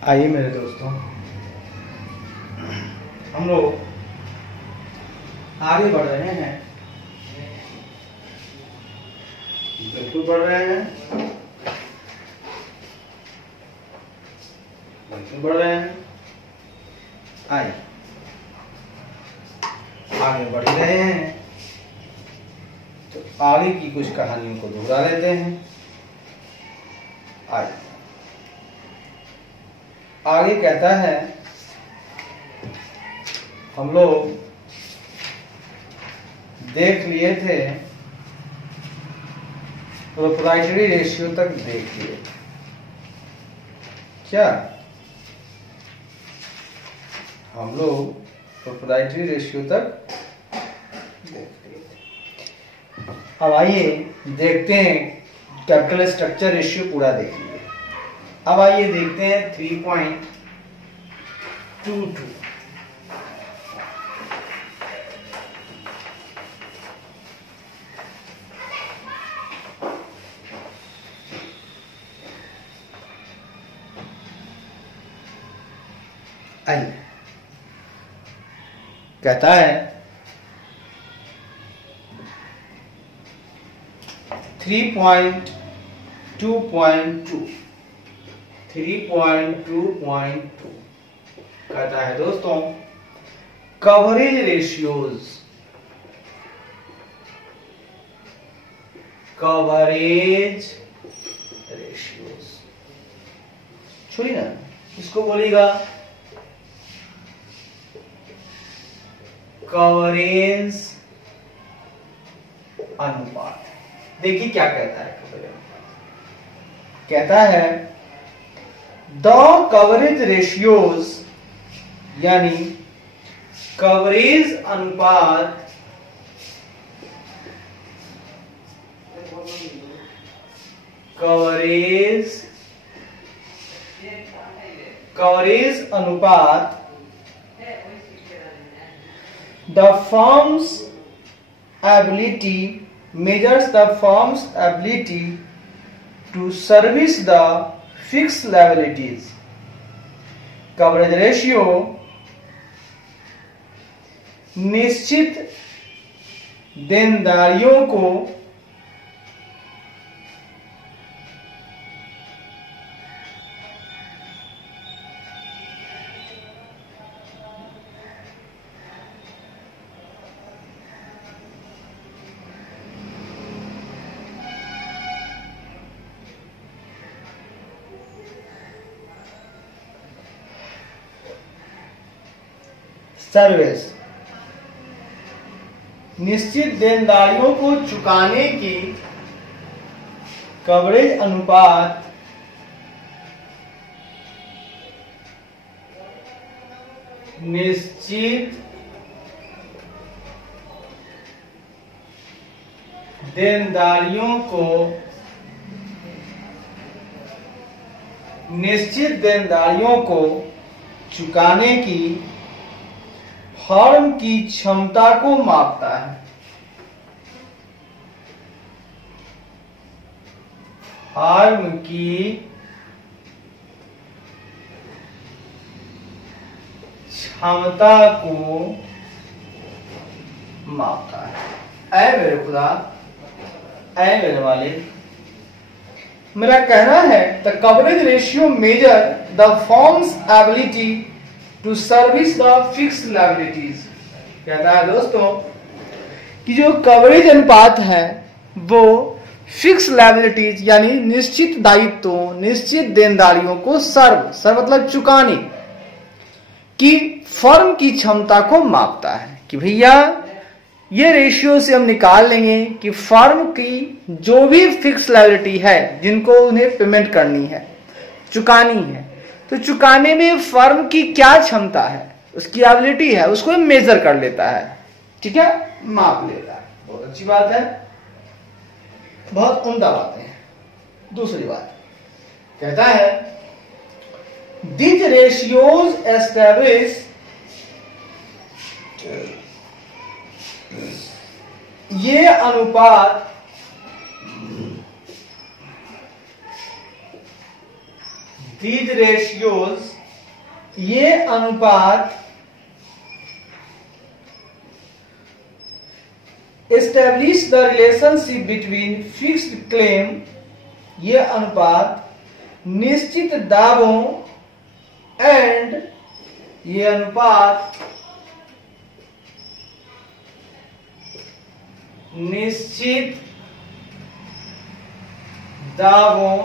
आइए मेरे दोस्तों, हम लोग आगे बढ़ रहे हैं, बिल्कुल बढ़ रहे हैं, बिल्कुल बढ़ रहे हैं। आइए आगे बढ़ ही रहे हैं तो आगे की कुछ कहानियों को दोहरा लेते हैं। आइए आगे कहता है, हम लोग देख लिए थे, प्रोप्राइटरी रेशियो तक देख लिए थे। क्या हम लोग प्रोप्राइटरी रेशियो तक देख लिए थे? अब आइए देखते हैं, कैपिटल स्ट्रक्चर रेशियो पूरा देख लिए। अब आइए देखते हैं 3.22। आइए कहता है 3.2.2 कहता है दोस्तों, कवरेज रेशियोज छोड़िए ना, इसको बोलेगा कवरेज अनुपात। देखिए क्या कहता है कवरेज अनुपात। कहता है द कवरेज रेशियोज, यानी कवरेज अनुपात the firm's ability measures the firm's ability to service the fixed liabilities. Coverage ratio निश्चित देनदारियों को सर्विस, निश्चित देनदारियों को चुकाने की कवरेज अनुपात निश्चित देनदारियों को चुकाने की फर्म की क्षमता को मापता है। फर्म की क्षमता को मापता है। ऐ मेरे खुदा, ऐ मेरे मालिक, मेरा कहना है the coverage ratio measure the firm's ability to service the fixed liabilities. कहता है दोस्तों कि जो कवरेज अनुपात है वो फिक्स लायबिलिटीज यानी निश्चित दायित्वों, निश्चित देनदारियों को सर्व मतलब चुकाने की फर्म की क्षमता को मापता है। कि भैया ये रेशियो से हम निकाल लेंगे कि फर्म की जो भी फिक्स लायबिलिटी है, जिनको उन्हें पेमेंट करनी है, चुकानी है, तो चुकाने में फर्म की क्या क्षमता है, उसकी एबिलिटी है, उसको मेजर कर लेता है। ठीक है, माप लेता है। बहुत अच्छी बात है, बहुत उम्दा बातें हैं। दूसरी बात कहता है these ratios establish ये अनुपात these ratios, ये अनुपात establish the relationship between fixed claim, ये अनुपात निश्चित दावों एंड ये अनुपात निश्चित दावों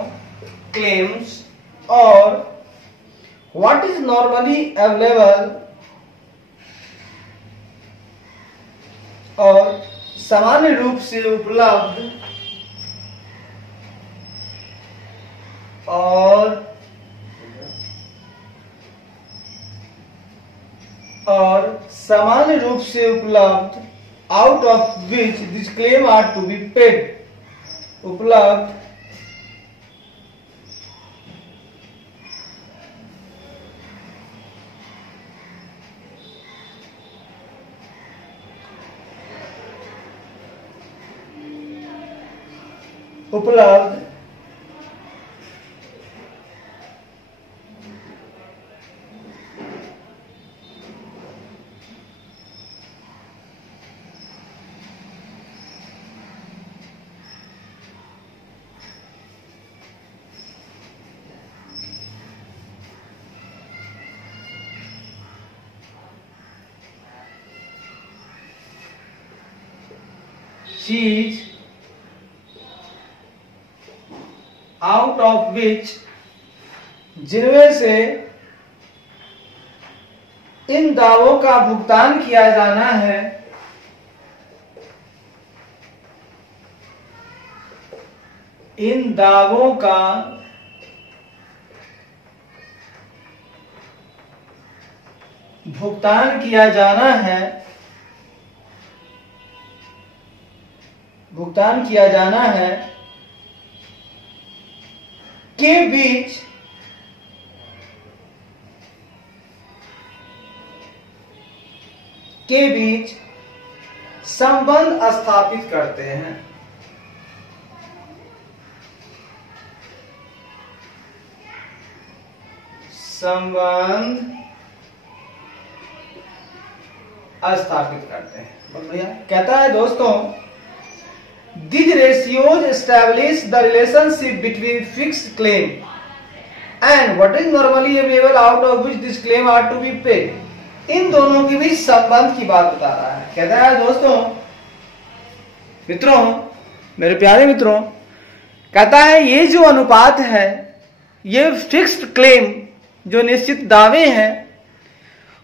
क्लेम्स और व्हाट इज नॉर्मली अवेलेबल और सामान्य रूप से उपलब्ध और सामान्य रूप से उपलब्ध out of which this claim are to be paid, उपलब्ध उपलब्ध चीज आउट ऑफ विच जिनमें से इन दावों का भुगतान किया जाना है, इन दावों का भुगतान किया जाना है, भुगतान किया जाना है के बीच संबंध स्थापित करते हैं। संबंध स्थापित करते हैं। बहुत बढ़िया। कहता है दोस्तों, these ratios establish the relationship between fixed claim and what is normally available out of which this claim are to be paid. इन दोनों के बीच संबंध की बात बता रहा है। कहता है दोस्तों, मित्रों, मेरे प्यारे मित्रों, कहता है ये जो अनुपात है, ये फिक्स्ड क्लेम जो निश्चित दावे हैं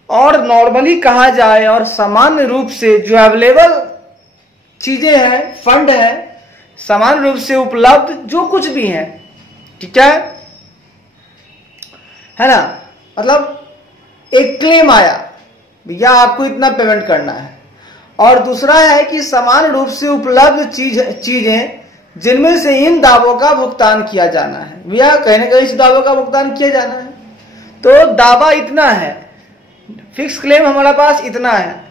और नॉर्मली कहा जाए और सामान्य रूप से जो अवेलेबल चीजें हैं, फंड है, समान रूप से उपलब्ध जो कुछ भी है, ठीक है ना। मतलब एक क्लेम आया, भैया आपको इतना पेमेंट करना है, और दूसरा है कि समान रूप से उपलब्ध चीजें जिनमें से इन दावों का भुगतान किया जाना है, भैया कहीं ना कहीं इस दावों का भुगतान किया जाना है। तो दावा इतना है, फिक्स क्लेम हमारे पास इतना है,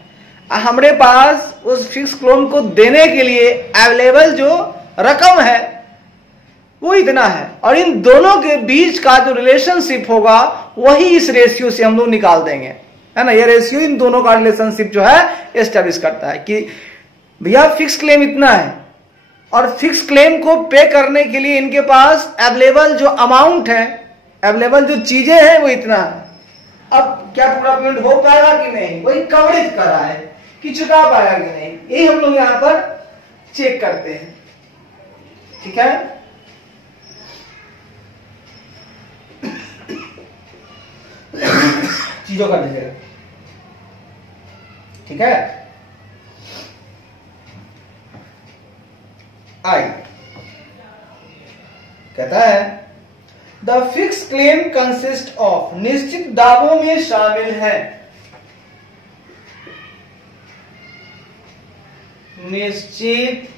हमारे पास उस फिक्स क्लेम को देने के लिए अवेलेबल जो रकम है वो इतना है, और इन दोनों के बीच का जो रिलेशनशिप होगा वही इस रेशियो से हम लोग निकाल देंगे, है ना। ये रेशियो इन दोनों का रिलेशनशिप जो है एस्टेब्लिश करता है कि भैया फिक्स क्लेम इतना है और फिक्स क्लेम को पे करने के लिए इनके पास अवेलेबल जो अमाउंट है, अवेलेबल जो चीजें हैं वो इतना है। अब क्या पूरा पेमेंट हो पाएगा कि नहीं, वही कवरेज कर रहा है कि चुका पाएगा कि नहीं, यही हम लोग यहां पर चेक करते हैं, ठीक है। चीजों का दीजिएगा, ठीक है। आई कहता है the fix claim consist of, निश्चित दावों में शामिल है, निश्चित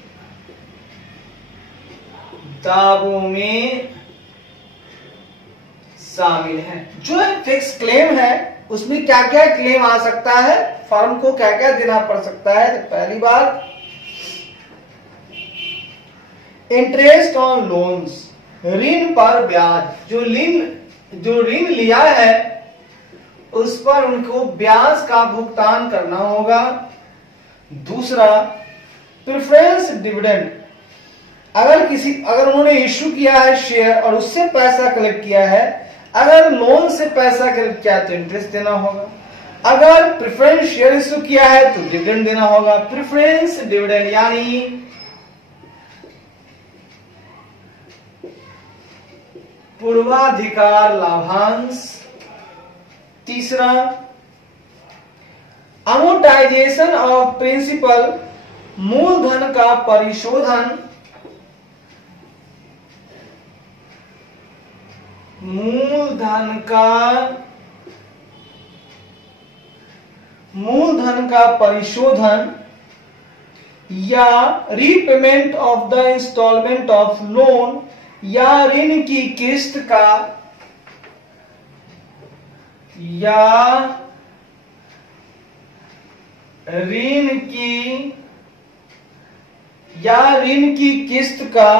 दावों में शामिल है। जो फिक्स क्लेम है उसमें क्या क्या क्लेम आ सकता है, फर्म को क्या क्या देना पड़ सकता है। तो पहली बात, इंटरेस्ट ऑन लोन्स, ऋण पर ब्याज। जो जो ऋण लिया है उस पर उनको ब्याज का भुगतान करना होगा। दूसरा, प्रेफरेंस डिविडेंड, अगर उन्होंने इश्यू किया है शेयर और उससे पैसा कलेक्ट किया है, अगर लोन से पैसा कलेक्ट किया तो इंटरेस्ट देना होगा, अगर प्रेफरेंस शेयर इश्यू किया है तो डिविडेंड देना होगा। प्रेफरेंस डिविडेंड यानी पूर्वाधिकार लाभांश। तीसरा, अमोर्टाइजेशन ऑफ प्रिंसिपल, मूलधन का परिशोधन, मूलधन का परिशोधन या repayment of the instalment of loan, या ऋण की किस्त का ऋण की किस्त का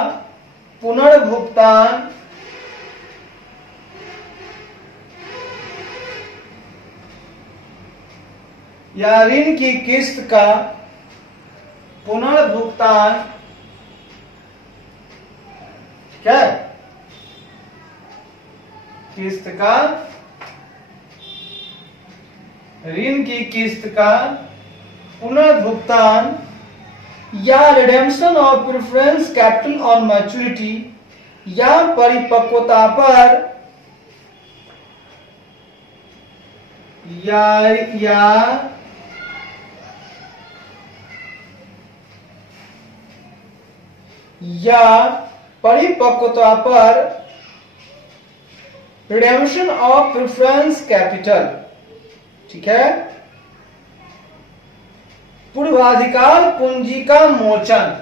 पुनर्भुगतान क्या ऋण की किस्त का पुनर्भुगतान या redemption of preference capital on maturity, या परिपक्वता पर परिपक्वता पर रिडेम्पशन ऑफ प्रेफरेंस कैपिटल। ठीक है। पूर्वाधिकार पूंजी का मोचन,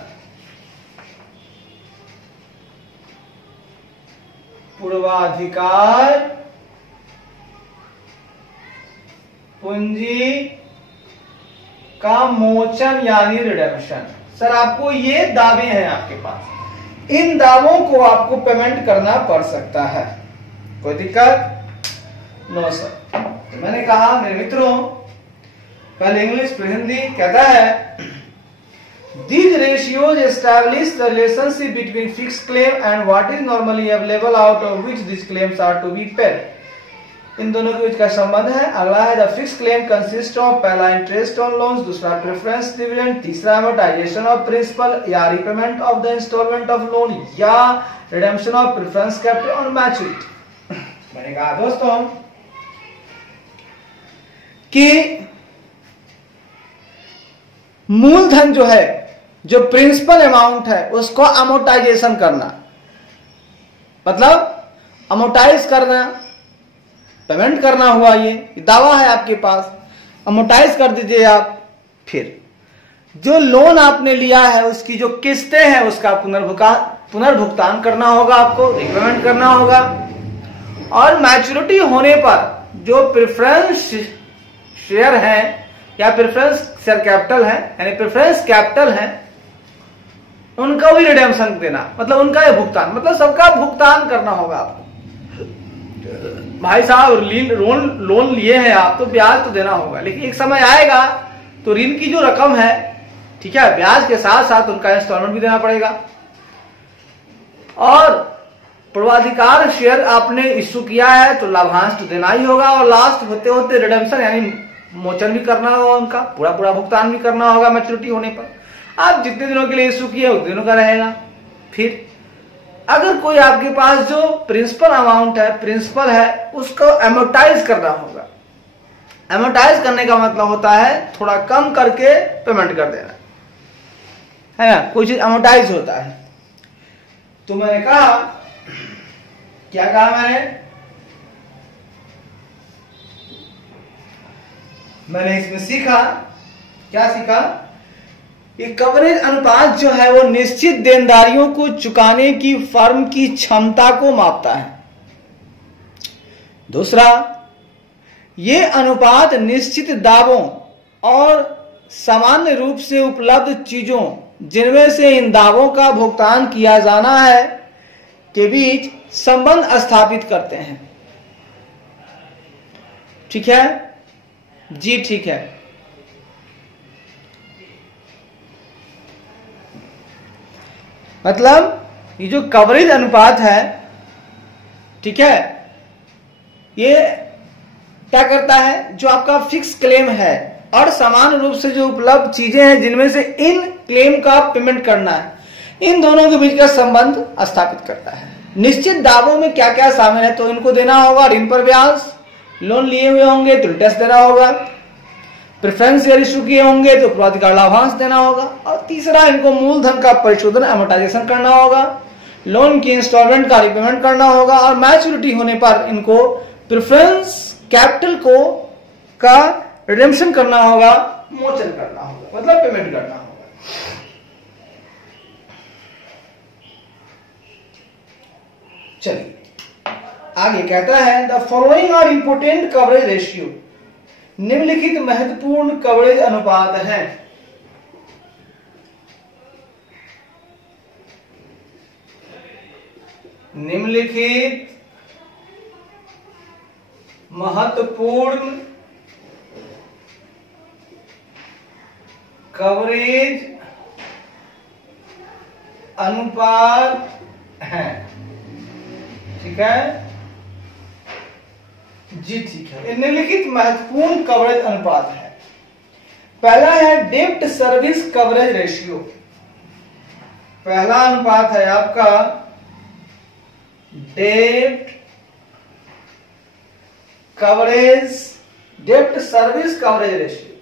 पूर्वाधिकार पूंजी का मोचन यानी रिडेम्पशन। सर आपको ये दावे हैं आपके पास, इन दावों को आपको पेमेंट करना पड़ सकता है, कोई दिक्कत? No sir. तो मैंने कहा मेरे मित्रों, पहले इंग्लिश फिर हिंदी। कहता है these ratios establish the relationship between fixed claim and what is normally available out of which these claims are to be paid। इन दोनों के बीच का संबंध है। अगला है the fix claim consist of, पहला इंटरेस्ट ऑन लोन्स, दूसरा प्रेफरेंस डिविडेंड, तीसरा अमोर्टाइजेशन ऑफ प्रिंसिपल या repayment of the instalment of loan, या redemption of preference capital on maturity. मैंने कहा दोस्तों कि मूलधन जो है, जो प्रिंसिपल अमाउंट है, उसको अमोर्टाइजेशन करना, मतलब अमोर्टाइज करना, पेमेंट करना हुआ। ये दावा है आपके पास, अमोर्टाइज कर दीजिए आप। फिर जो लोन आपने लिया है उसकी जो किस्तें हैं उसका पुनर्भुगतान करना होगा, आपको रिपेमेंट करना होगा। और मैच्योरिटी होने पर जो प्रेफरेंस शेयर है या प्रेफरेंस शेयर कैपिटल है, यानी प्रेफरेंस कैपिटल है, उनका भी रिडेम्पशन देना, मतलब उनका ही भुगतान, मतलब सबका भुगतान करना होगा आपको। भाई साहब लोन लिए हैं आप तो ब्याज तो देना होगा, लेकिन एक समय आएगा तो ऋण की जो रकम है, ठीक है, ब्याज के साथ साथ उनका इंस्टॉलमेंट भी देना पड़ेगा। और पूर्वाधिकार शेयर आपने इश्यू किया है तो लाभांश तो देना ही होगा, और लास्ट होते होते रिडेम्पशन यानी मोचन भी करना होगा, उनका पूरा भुगतान भी करना होगा मैच्योरिटी होने पर। आप जितने दिनों के लिए इश्यू किए उतने दिनों का रहेगा। फिर अगर कोई आपके पास जो प्रिंसिपल अमाउंट है, प्रिंसिपल है, उसको एमोर्टाइज करना होगा। एमोर्टाइज करने का मतलब होता है थोड़ा कम करके पेमेंट कर देना, है ना, कोई चीज एमोर्टाइज होता है। तो मैंने कहा, क्या कहा मैंने इसमें सीखा, क्या सीखा कि कवरेज अनुपात जो है वो निश्चित देनदारियों को चुकाने की फर्म की क्षमता को मापता है। दूसरा, ये अनुपात निश्चित दावों और सामान्य रूप से उपलब्ध चीजों जिनमें से इन दावों का भुगतान किया जाना है के बीच संबंध स्थापित करते हैं। ठीक है जी, ठीक है। मतलब ये जो कवरेज अनुपात है, ठीक है, ये क्या करता है, जो आपका फिक्स क्लेम है और समान रूप से जो उपलब्ध चीजें हैं जिनमें से इन क्लेम का पेमेंट करना है, इन दोनों के बीच का संबंध स्थापित करता है। निश्चित दावों में क्या क्या शामिल है, तो इनको देना होगा ऋण पर ब्याज, लोन लिए हुए होंगे तो इंटरेस्ट देना होगा, प्रेफरेंस शेयर इशू किए होंगे तो पूर्वाधिकार लाभांश देना होगा, और तीसरा इनको मूलधन का परिशोधन एमोर्टाइजेशन करना होगा, लोन की इंस्टॉलमेंट का रिपेमेंट करना होगा, और मैच्योरिटी होने पर इनको प्रेफरेंस कैपिटल को का रिडेम्पशन करना होगा, मोचन करना होगा, मतलब पेमेंट करना होगा। चलिए आगे कहता है the following are important coverage ratio, निम्नलिखित महत्वपूर्ण कवरेज अनुपात हैं। निम्नलिखित महत्वपूर्ण कवरेज अनुपात हैं, ठीक है जी, ठीक है। निम्नलिखित महत्वपूर्ण कवरेज अनुपात है। पहला है डेब्ट सर्विस कवरेज रेशियो। पहला अनुपात है आपका डेब्ट कवरेज, डेब्ट सर्विस कवरेज रेशियो,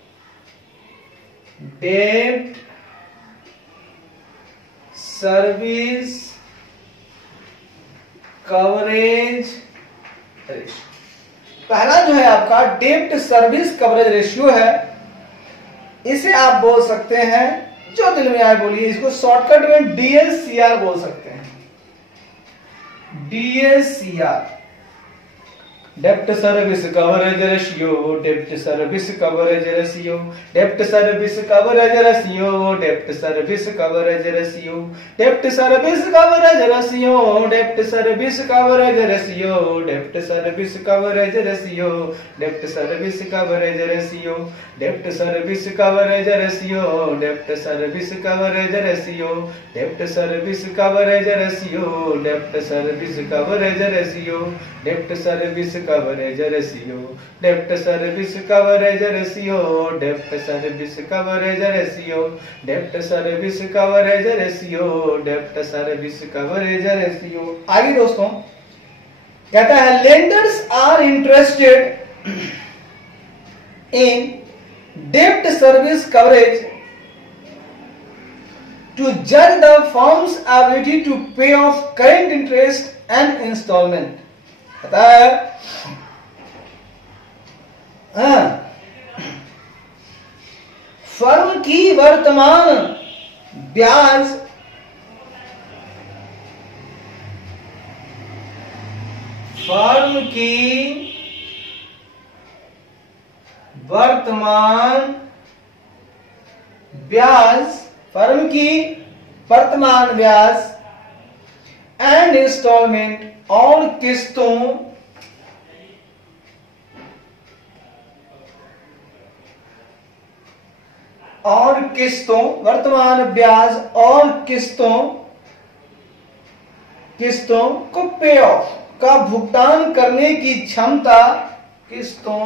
डेब्ट सर्विस कवरेज रेशियो। पहला जो है आपका डेब्ट सर्विस कवरेज रेशियो है, इसे आप बोल सकते हैं, जो दिल में आए बोलिए, इसको शॉर्टकट में DSCR बोल सकते हैं, DSCR, डेब्ट सर्विस कवरेज रेशियो, डेब्ट सर्विस कवरेज रेशियो, डेब्ट सर्विस कवरेज रेशियो, डेब्ट सर्विस कवरेज रेशियो, डेब्ट सर्विस कवरेज रेशियो, डेब्ट सर्विस कवरेज रेशियो, डेब्ट सर्विस कवरेज रेशियो, डेब्ट सर्विस कवरेज रेशियो, डेब्ट सर्विस कवरेज रेशियो, डेब्ट सर्विस कवरेज रेशियो, डेब्ट सर्विस कवरेज रेशियो, डेब्ट सर्विस कवरेज रेशियो, डेब्ट सर्विस कवरेज रेशियो, डेब्ट सर्विस कवरेज रेशियो, डेब्ट सर्विस कवरेज रेशियो, डेब्ट सर्विस कवरेज रेशियो, डेब्ट सर्विस कवरेज रेशियो। आगे दोस्तों कहता है लेंडर्स आर इंटरेस्टेड इन डेब्ट service coverage to judge the firm's ability to pay off current interest and installment। पता है फर्म की वर्तमान ब्याज फर्म की वर्तमान ब्याज, फर्म की वर्तमान ब्याज एंड इंस्टॉलमेंट और किस्तों वर्तमान ब्याज और किस्तों को पे ऑफ का भुगतान करने की क्षमता, किस्तों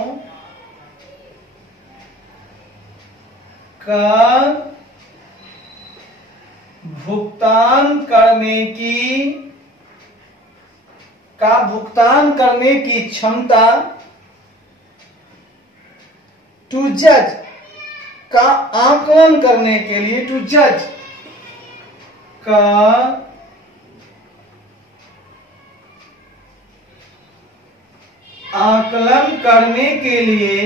का भुगतान करने की क्षमता, टू जज का आकलन करने के लिए, टू जज का आकलन करने के लिए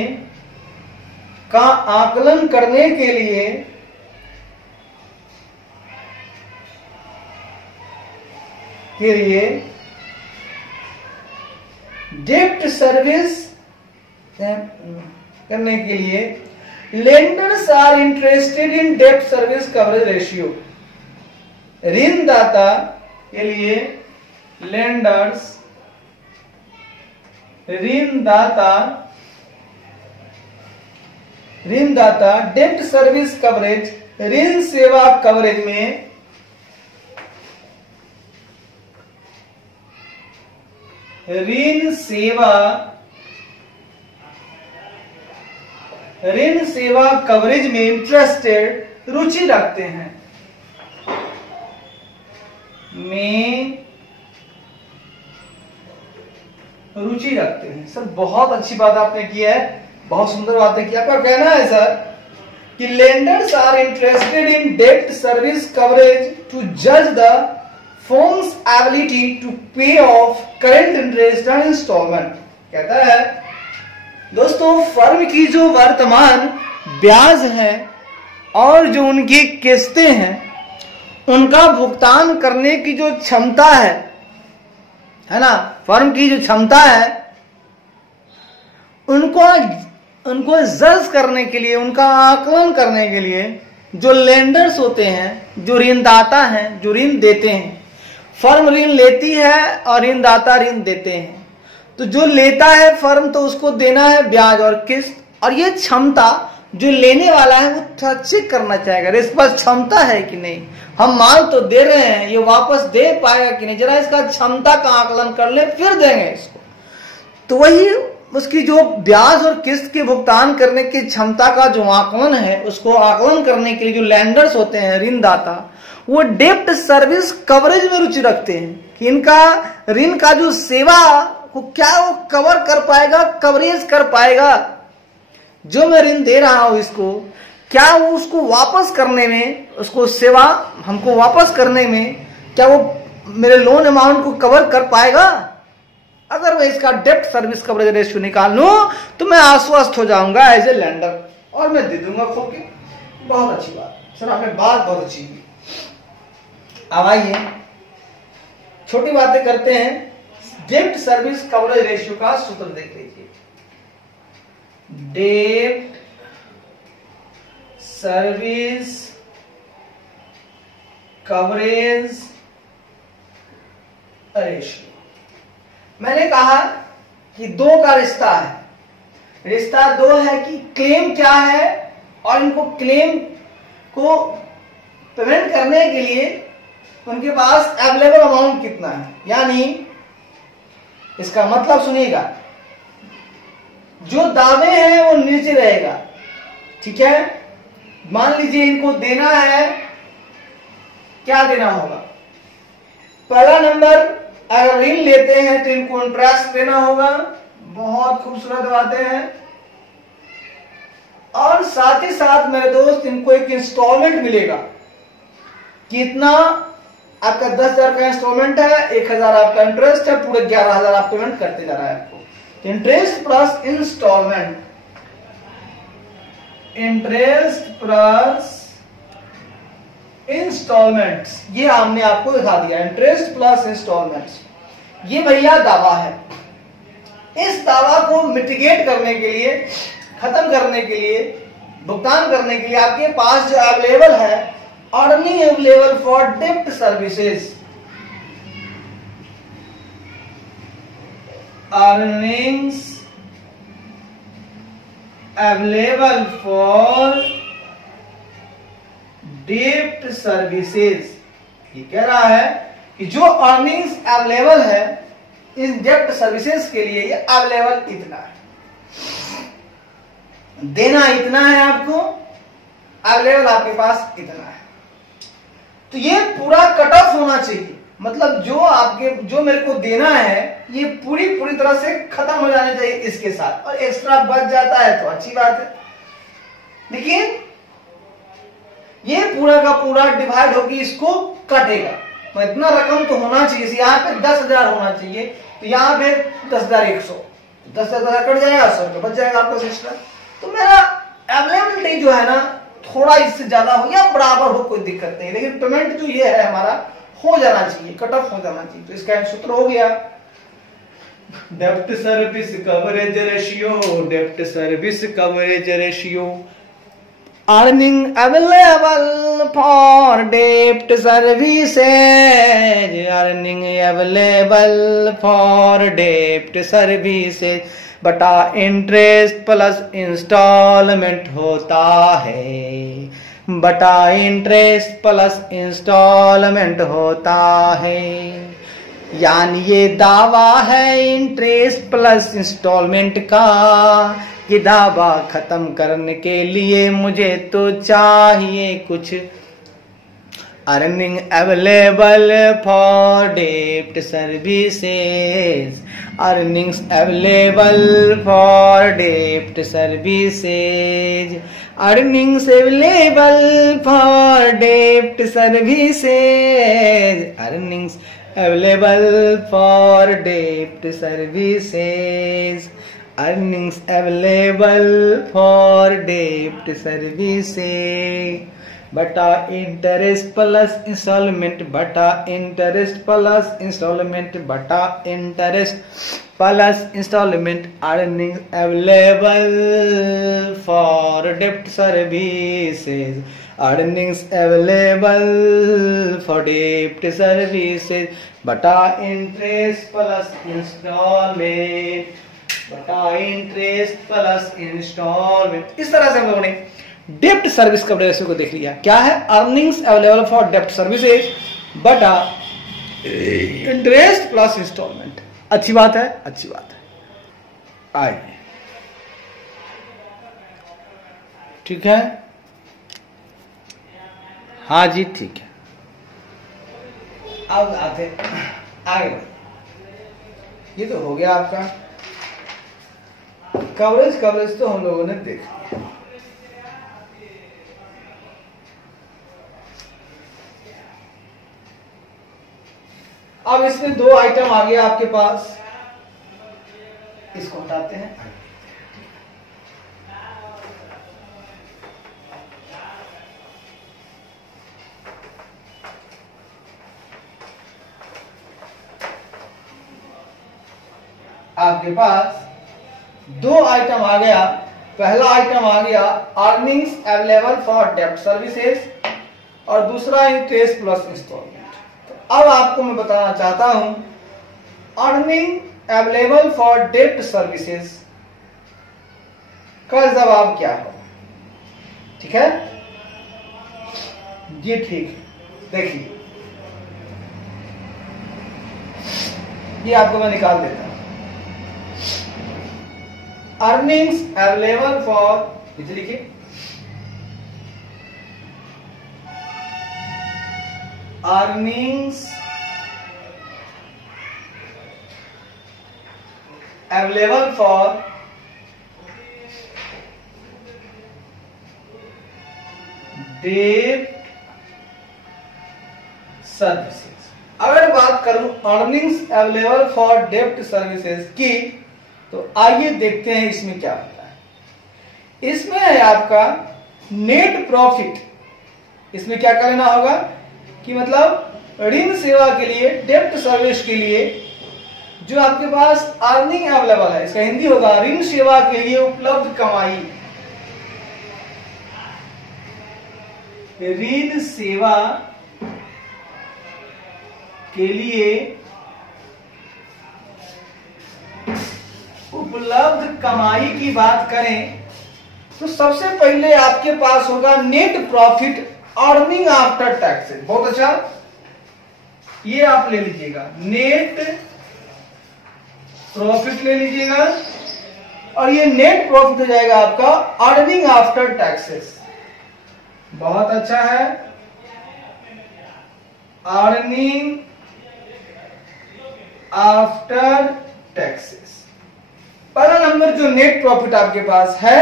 डेब्ट सर्विस करने के लिए लेंडर्स आर इंटरेस्टेड इन डेब्ट सर्विस कवरेज रेशियो। ऋणदाता के लिए ऋणदाता ऋणदाता डेब्ट सर्विस कवरेज, ऋण सेवा कवरेज में ऋण सेवा कवरेज में इंटरेस्टेड रुचि रखते हैं, सर बहुत अच्छी बात आपने की है, बहुत सुंदर बातें की। आपका कहना है सर कि लेंडर्स आर इंटरेस्टेड इन डेब्ट सर्विस कवरेज टू जज द फर्म्स एबिलिटी टू पे of current interest and instalment. कहता है दोस्तों, फर्म की जो वर्तमान ब्याज है और जो उनकी किस्तें हैं, उनका भुगतान करने की जो क्षमता है ना, फर्म की जो क्षमता है, उनको जज करने के लिए, उनका आकलन करने के लिए जो लेंडर्स होते हैं, जो ऋणदाता हैं, जो ऋण देते हैं, फर्म ऋण लेती है और ऋणदाता ऋण देते हैं। तो जो लेता है फर्म, तो उसको देना है ब्याज और किस्त, और ये क्षमता जो लेने वाला है वो थोड़ा चेक करना चाहेगा, इसके पास क्षमता है कि नहीं, हम माल तो दे रहे हैं, ये वापस दे पाएगा कि नहीं, जरा इसका क्षमता का आकलन कर ले, फिर देंगे इसको। तो वही उसकी जो ब्याज और किस्त के भुगतान करने की क्षमता का जो आकलन है, उसको आकलन करने के लिए जो लेंडर्स होते हैं, ऋणदाता, वो डेब्ट सर्विस कवरेज में रुचि रखते हैं कि इनका ऋण का जो सेवा को क्या वो कवर कर पाएगा, कवरेज कर पाएगा, जो मैं ऋण दे रहा हूं इसको, क्या वो उसको वापस करने में, उसको सेवा हमको वापस करने में, क्या वो मेरे लोन अमाउंट को कवर कर पाएगा। अगर मैं इसका डेब्ट सर्विस कवरेज रेशियो निकाल लूं तो मैं आश्वस्त हो जाऊंगा एज ए लेंडर, और मैं दे दूंगा खोल के। बहुत अच्छी बात सर, आपने बात बहुत अच्छी की। अब आइए छोटी बातें करते हैं, डेब्ट सर्विस कवरेज रेशियो का सूत्र देख लीजिए। डेब्ट सर्विस कवरेज रेशियो, मैंने कहा कि दो का रिश्ता है, रिश्ता दो है कि क्लेम क्या है और इनको क्लेम को पेमेंट करने के लिए उनके पास अवेलेबल अमाउंट कितना है। यानी इसका मतलब सुनिएगा, जो दावे हैं वो नीचे रहेगा, ठीक है। मान लीजिए इनको देना है, क्या देना होगा, पहला नंबर अगर ऋण लेते हैं तो इनको इंटरेस्ट देना होगा, बहुत खूबसूरत बातें हैं। और साथ ही साथ मेरे दोस्त इनको एक इंस्टॉलमेंट मिलेगा, कितना आपका 10,000 का इंस्टॉलमेंट है, 1,000 आपका इंटरेस्ट है, पूरे 11,000 आप पेमेंट करते जा रहा है आपको। Interest plus instalment, interest plus instalments, ये हमने आपको दिखा दिया, इंटरेस्ट प्लस इंस्टॉलमेंट्स। ये भैया दावा है। इस दावा को मिटिगेट करने के लिए, खत्म करने के लिए, भुगतान करने के लिए आपके पास जो अवेलेबल है, अर्निंग अवेलेबल फॉर डेब्ट सर्विसेज, अर्निंग्स अवेलेबल फॉर डेब्ट सर्विसेज, ये कह रहा है कि जो अर्निंग्स अवेलेबल है इन डेब्ट सर्विसेज के लिए, ये अवेलेबल इतना है, देना इतना है आपको, अवेलेबल आपके पास इतना है। तो ये पूरा कट ऑफ होना चाहिए, मतलब जो मेरे को देना है ये पूरी तरह से खत्म हो जाना चाहिए इसके साथ, और एक्स्ट्रा बच जाता है तो अच्छी बात है, लेकिन ये पूरा का पूरा डिवाइड होगी, इसको कटेगा। तो इतना रकम तो होना चाहिए, यहाँ पे 10,000 होना चाहिए, तो यहाँ पे 10,100, 10,000 कट जाएगा, 100 रुपये बच जाएगा आपका एक्स्ट्रा। तो मेरा अवेलेबिलिटी जो है ना, थोड़ा इससे ज्यादा हो या बराबर हो, कोई दिक्कत नहीं, लेकिन पेमेंट जो ये है हमारा हो जाना चाहिए, कट ऑफ हो जाना चाहिए। तो इसका सूत्र हो गया डेब्ट सर्विस कवरेज रेशियो, डेब्ट service coverage ratio. Earning available for debt services. Earning available for debt services. बटा इंटरेस्ट प्लस इंस्टॉलमेंट होता है, बटा इंटरेस्ट प्लस इंस्टॉलमेंट होता है। यानी ये दावा है इंटरेस्ट प्लस इंस्टॉलमेंट का। ये दावा खत्म करने के लिए मुझे तो चाहिए कुछ अर्निंग अवेलेबल फॉर डेप्ट सर्विसेज, अर्निंग्स अवेलेबल फॉर डेप्ट सर्विसेज, अर्निंग्स अवेलेबल फॉर डेप्ट सर्विसेज, अर्निंग्स अवेलेबल फॉर डेप्ट सर्विसेज, अर्निंग्स अवेलेबल फॉर डेप्ट सर्विसेज, बटा इंटरेस्ट प्लस इंस्टॉलमेंट, बटा इंटरेस्ट प्लस इंस्टॉलमेंट, बटा interest plus instalment, earning available for डेप्ट services, earnings available for डेप्ट services, बटा इंटरेस्ट प्लस इंस्टॉलमेंट, बटा इंटरेस्ट प्लस इंस्टॉलमेंट। इस तरह से हम लोगों ने डेप्ट सर्विस कवरेज रेशियो को देख लिया। क्या है? अर्निंग्स अवेलेबल फॉर डेप्ट सर्विसेज बटा इंटरेस्ट प्लस इंस्टॉलमेंट। अच्छी बात है, अच्छी बात है। आइए, ठीक है, हाँ जी ठीक है। अब आते आगे, ये तो हो गया आपका कवरेज। कवरेज तो हम लोगों ने देख लिया। अब इसमें दो आइटम आ गया आपके पास, इसको हटाते हैं। आपके पास दो आइटम आ गया। पहला आइटम आ गया अर्निंग्स अवेलेबल फॉर डेप्ट सर्विसेज और दूसरा इंटरेस्ट प्लस इंस्टॉलमेंट। अब आपको मैं बताना चाहता हूं अर्निंग अवेलेबल फॉर डेप्ट सर्विसेज का जवाब क्या होगा। ठीक है, ये ठीक है। देखिए, ये आपको मैं निकाल देता हूं। अर्निंग्स अवेलेबल फॉर, इसे लिखिए, अर्निंग्स अवेलेबल फॉर डेप्ट सर्विसेज। अगर बात करूं अर्निंग्स अवेलेबल फॉर डेप्ट सर्विसेज की, तो आइए देखते हैं इसमें क्या होता है। इसमें है आपका नेट प्रॉफिट। इसमें क्या करना होगा कि मतलब ऋण सेवा के लिए, डेप्ट सर्विस के लिए जो आपके पास अर्निंग अवेलेबल है, इसका हिंदी होगा ऋण सेवा के लिए उपलब्ध कमाई। ऋण सेवा के लिए उपलब्ध कमाई की बात करें तो सबसे पहले आपके पास होगा net profit earning after taxes. बहुत अच्छा, ये आप ले लीजिएगा, नेट प्रॉफिट ले लीजिएगा और ये नेट प्रॉफिट हो जाएगा आपका अर्निंग आफ्टर टैक्सेस। बहुत अच्छा है, अर्निंग आफ्टर टैक्सेस। पहला नंबर जो नेट प्रॉफिट आपके पास है,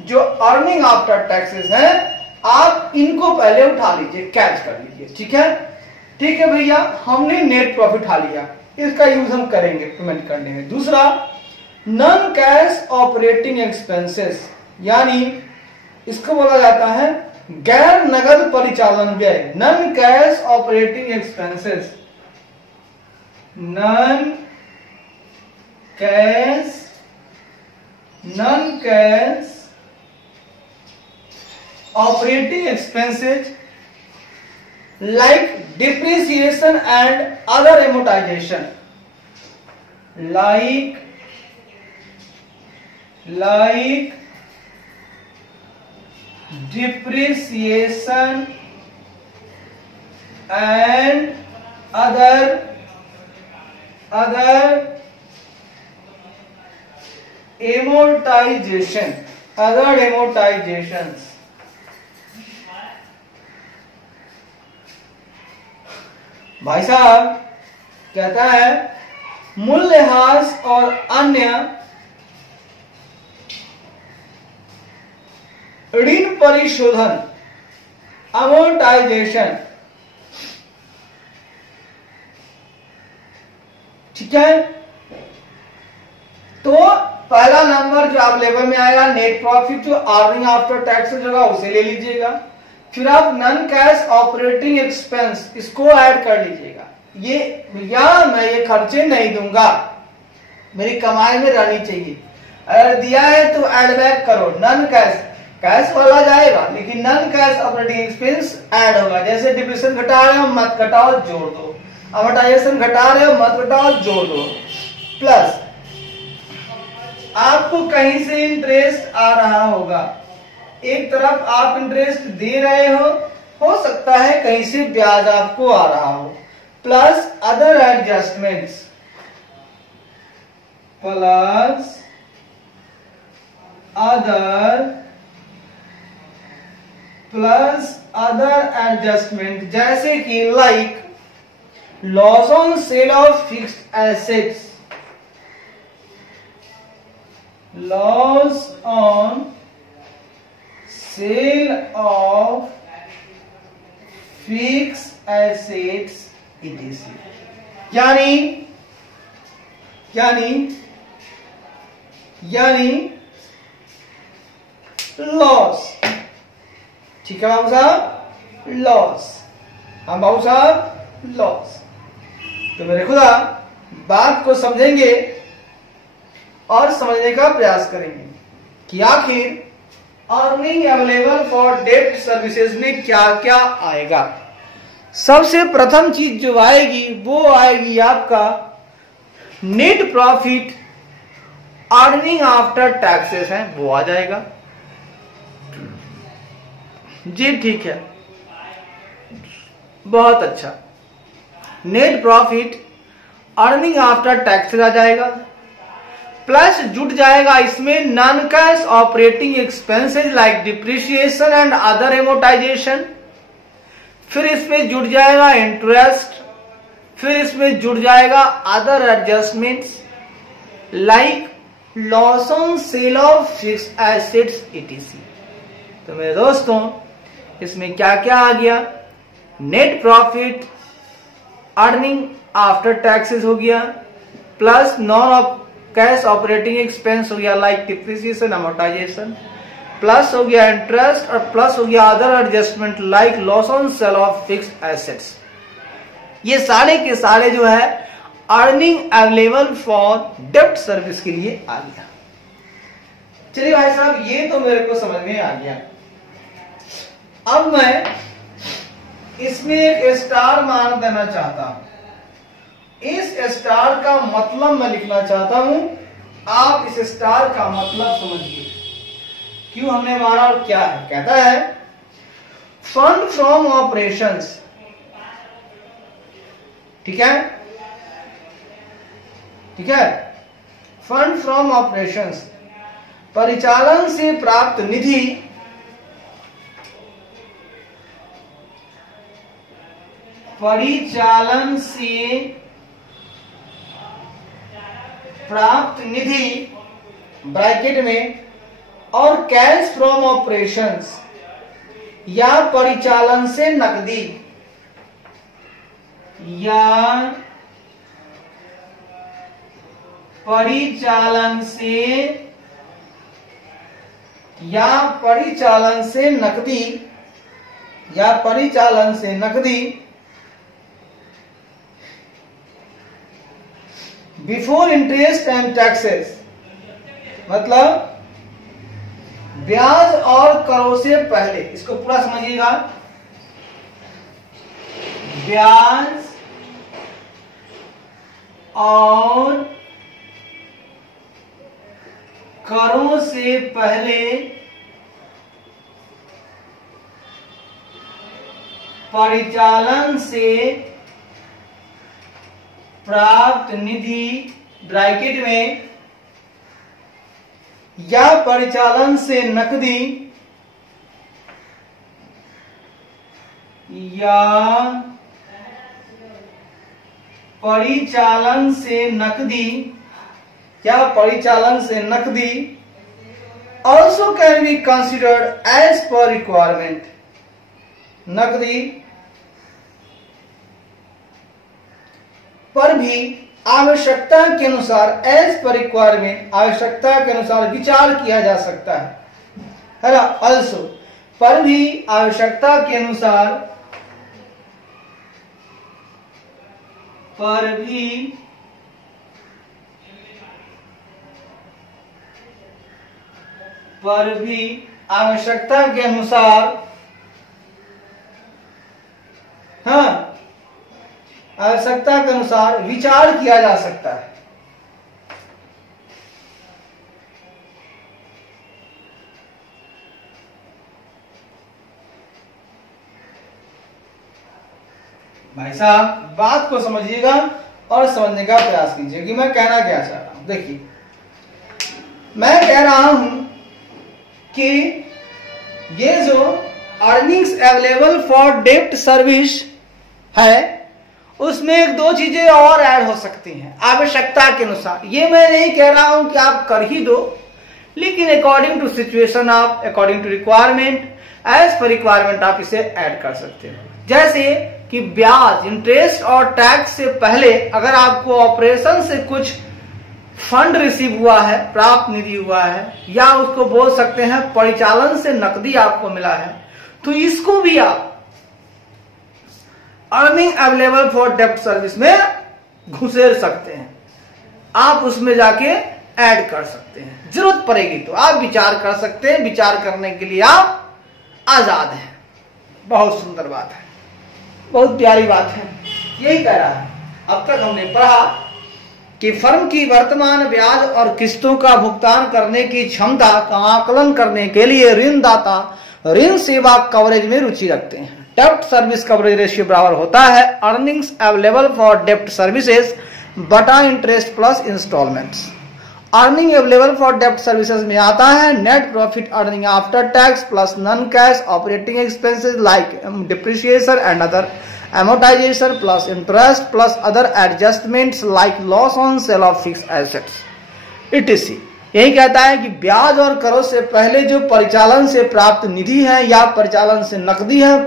जो अर्निंग आफ्टर टैक्सेस है, आप इनको पहले उठा लीजिए, कैच कर लीजिए। ठीक है, ठीक है भैया, हमने नेट प्रॉफिट उठा लिया, इसका यूज हम करेंगे पेमेंट करने में। दूसरा, नॉन कैश ऑपरेटिंग एक्सपेंसेस, यानी इसको बोला जाता है गैर नगद परिचालन व्यय। Non cash operating expenses, non cash operating expenses like depreciation and other amortization, like depreciation and other amortizations. भाई साहब कहता है मूल्यह्रास और अन्य ऋण परिशोधन अमोर्टाइजेशन, ठीक है। तो पहला नंबर जो अवेलेबल में आएगा नेट प्रॉफिट, जो अर्निंग आफ्टर टैक्स होगा उसे ले लीजिएगा। फिर आप नॉन कैश ऑपरेटिंग एक्सपेंस इसको ऐड कर लीजिएगा। ये भैया मैं ये खर्चे नहीं दूंगा, मेरी कमाई में रहनी चाहिए। अगर दिया है तो ऐड बैक करो। नॉन कैश, कैश वाला जाएगा लेकिन non cash operating expense add होगा। जैसे डिप्रेशन घटा रहे हो मत घटाओ जोड़ दो, अमोर्टाइजेशन घटा रहे हो मत घटाओ जोड़ दो। प्लस आपको कहीं से इंटरेस्ट आ रहा होगा, एक तरफ आप इंटरेस्ट दे रहे हो सकता है कहीं से ब्याज आपको आ रहा हो। Plus other adjustments, plus other adjustment, जैसे कि like loss on sale of fixed assets, loss on sale of fix assets etc. यानी लॉस, ठीक है बाबू साहब, लॉस। हम बाबू साहब लॉस। तो मेरे खुदा बात को समझेंगे और समझने का प्रयास करेंगे कि आखिर earning available for debt services में क्या क्या आएगा। सबसे प्रथम चीज जो आएगी वो आएगी आपका net profit, earning after taxes है वो आ जाएगा जी, ठीक है, बहुत अच्छा। Net profit earning after taxes आ जाएगा। प्लस जुट जाएगा इसमें non cash operating expenses like depreciation and other amortization. फिर इसमें जुट जाएगा इंटरेस्ट। फिर इसमें जुट जाएगा other adjustments like loss on sale of fixed assets etc. तो मेरे दोस्तों इसमें क्या क्या आ गया, net profit, earning after taxes हो गया, plus non cash operating expense हो गया लाइक डिप्रिसिएशन अमोर्टाइजेशन, प्लस हो गया इंटरेस्ट और प्लस हो गया other adjustment like loss on sale of fixed assets. ये सारे के सारे जो है अर्निंग अवेलेबल फॉर डेब्ट सर्विस के लिए आ गया। चलिए भाई साहब ये तो मेरे को समझ में आ गया। अब मैं इसमें एक स्टार मार्क देना चाहता हूं। इस स्टार का मतलब मैं लिखना चाहता हूं, आप इस स्टार का मतलब समझिए क्यों हमने मारा और क्या है। कहता है फंड फ्रॉम ऑपरेशंस, ठीक है, ठीक है, फंड फ्रॉम ऑपरेशंस, परिचालन से प्राप्त निधि, परिचालन से प्राप्त निधि ब्रैकेट में और कैश फ्रॉम ऑपरेशंस या परिचालन से नकदी, या परिचालन से नकदी, या परिचालन से नकदी बिफोर इंटरेस्ट एंड टैक्सेस, मतलब ब्याज और करों से पहले, इसको पूरा समझिएगा, ब्याज और करों से पहले परिचालन से प्राप्त निधि ब्रैकेट में या परिचालन से नकदी या परिचालन से नकदी या परिचालन से नकदी also can be considered as per requirement। नकदी पर भी आवश्यकता के अनुसार एज पर रिक्वायरमेंट, आवश्यकता के अनुसार विचार किया जा सकता है ना। ऑल्सो पर भी आवश्यकता के अनुसार, पर भी आवश्यकता के अनुसार, हाँ, आवश्यकता के अनुसार विचार किया जा सकता है। भाई साहब बात को समझिएगा और समझने का प्रयास कीजिए कि मैं कहना क्या चाह रहा हूं। देखिए, मैं कह रहा हूं कि ये जो अर्निंग्स अवेलेबल फॉर डेब्ट सर्विस है, उसमें एक दो चीजें और ऐड हो सकती हैं आवश्यकता के अनुसार। ये मैं नहीं कह रहा हूं कि आप कर ही दो, लेकिन अकॉर्डिंग टू सिचुएशन, आप according to requirement, as per requirement आप इसे ऐड कर सकते हो। जैसे कि ब्याज, इंटरेस्ट और टैक्स से पहले अगर आपको ऑपरेशन से कुछ फंड रिसीव हुआ है, प्राप्त निधि हुआ है, या उसको बोल सकते हैं परिचालन से नकदी आपको मिला है, तो इसको भी आप अर्निंग अवेलेबल फॉर डेब्ट सर्विस में घुसेड़ सकते हैं। आप उसमें जाके ऐड कर सकते हैं, जरूरत पड़ेगी तो आप विचार कर सकते हैं। विचार करने के लिए आप आजाद हैं। बहुत सुंदर बात है, बहुत प्यारी बात है। यही कह रहा है। अब तक हमने पढ़ा कि फर्म की वर्तमान ब्याज और किस्तों का भुगतान करने की क्षमता का आकलन करने के लिए ऋणदाता ऋण सेवा कवरेज में रुचि रखते हैं। डेब्ट सर्विस कवरेज रेशियो बराबर होता है अर्निंग्स अवेलेबल फॉर डेब्ट सर्विसेज बटा interest plus instalments. Earning available for डेब्ट सर्विसेज में आता है net profit earning after tax plus non cash operating expenses like depreciation and other amortization plus interest plus other adjustments like loss on sale of fixed assets etc। यही कहता है कि ब्याज और करों से पहले जो परिचालन से प्राप्त निधि है या परिचालन से नकदी है,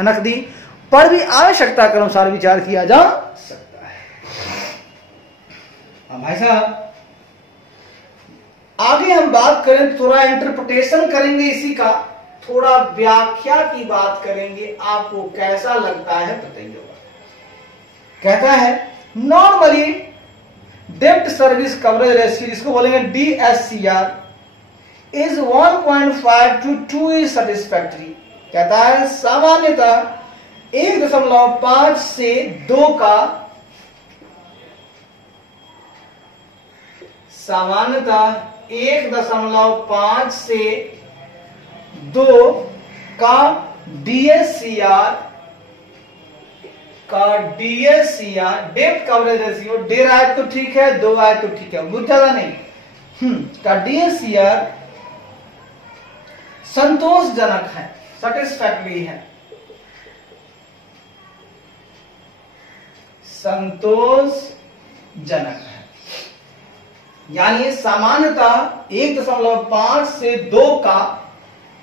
नकदी पर भी आवश्यकता के अनुसार विचार किया जा सकता है। अब भाई साहब आगे हम बात करें, थोड़ा इंटरप्रिटेशन करेंगे इसी का, थोड़ा व्याख्या की बात करेंगे। आपको कैसा लगता है बताइए। कहता है नॉर्मली डेब्ट सर्विस कवरेज रेशियो, जिसको बोलेंगे DSCR, is 1.5 to 2 is satisfactory. कहता है सामान्यतः 1.5 से 2 का, सामान्यतः 1.5 से 2 का DSCR डेब्ट कवरेज रेशियो, डेढ़ आए तो ठीक है, 2 आए तो ठीक है, बहुत ज्यादा नहीं, का DSCR संतोषजनक है, सेटिस्फैक्टरी है, संतोषजनक है। यानी सामान्यतः 1.5 से 2 का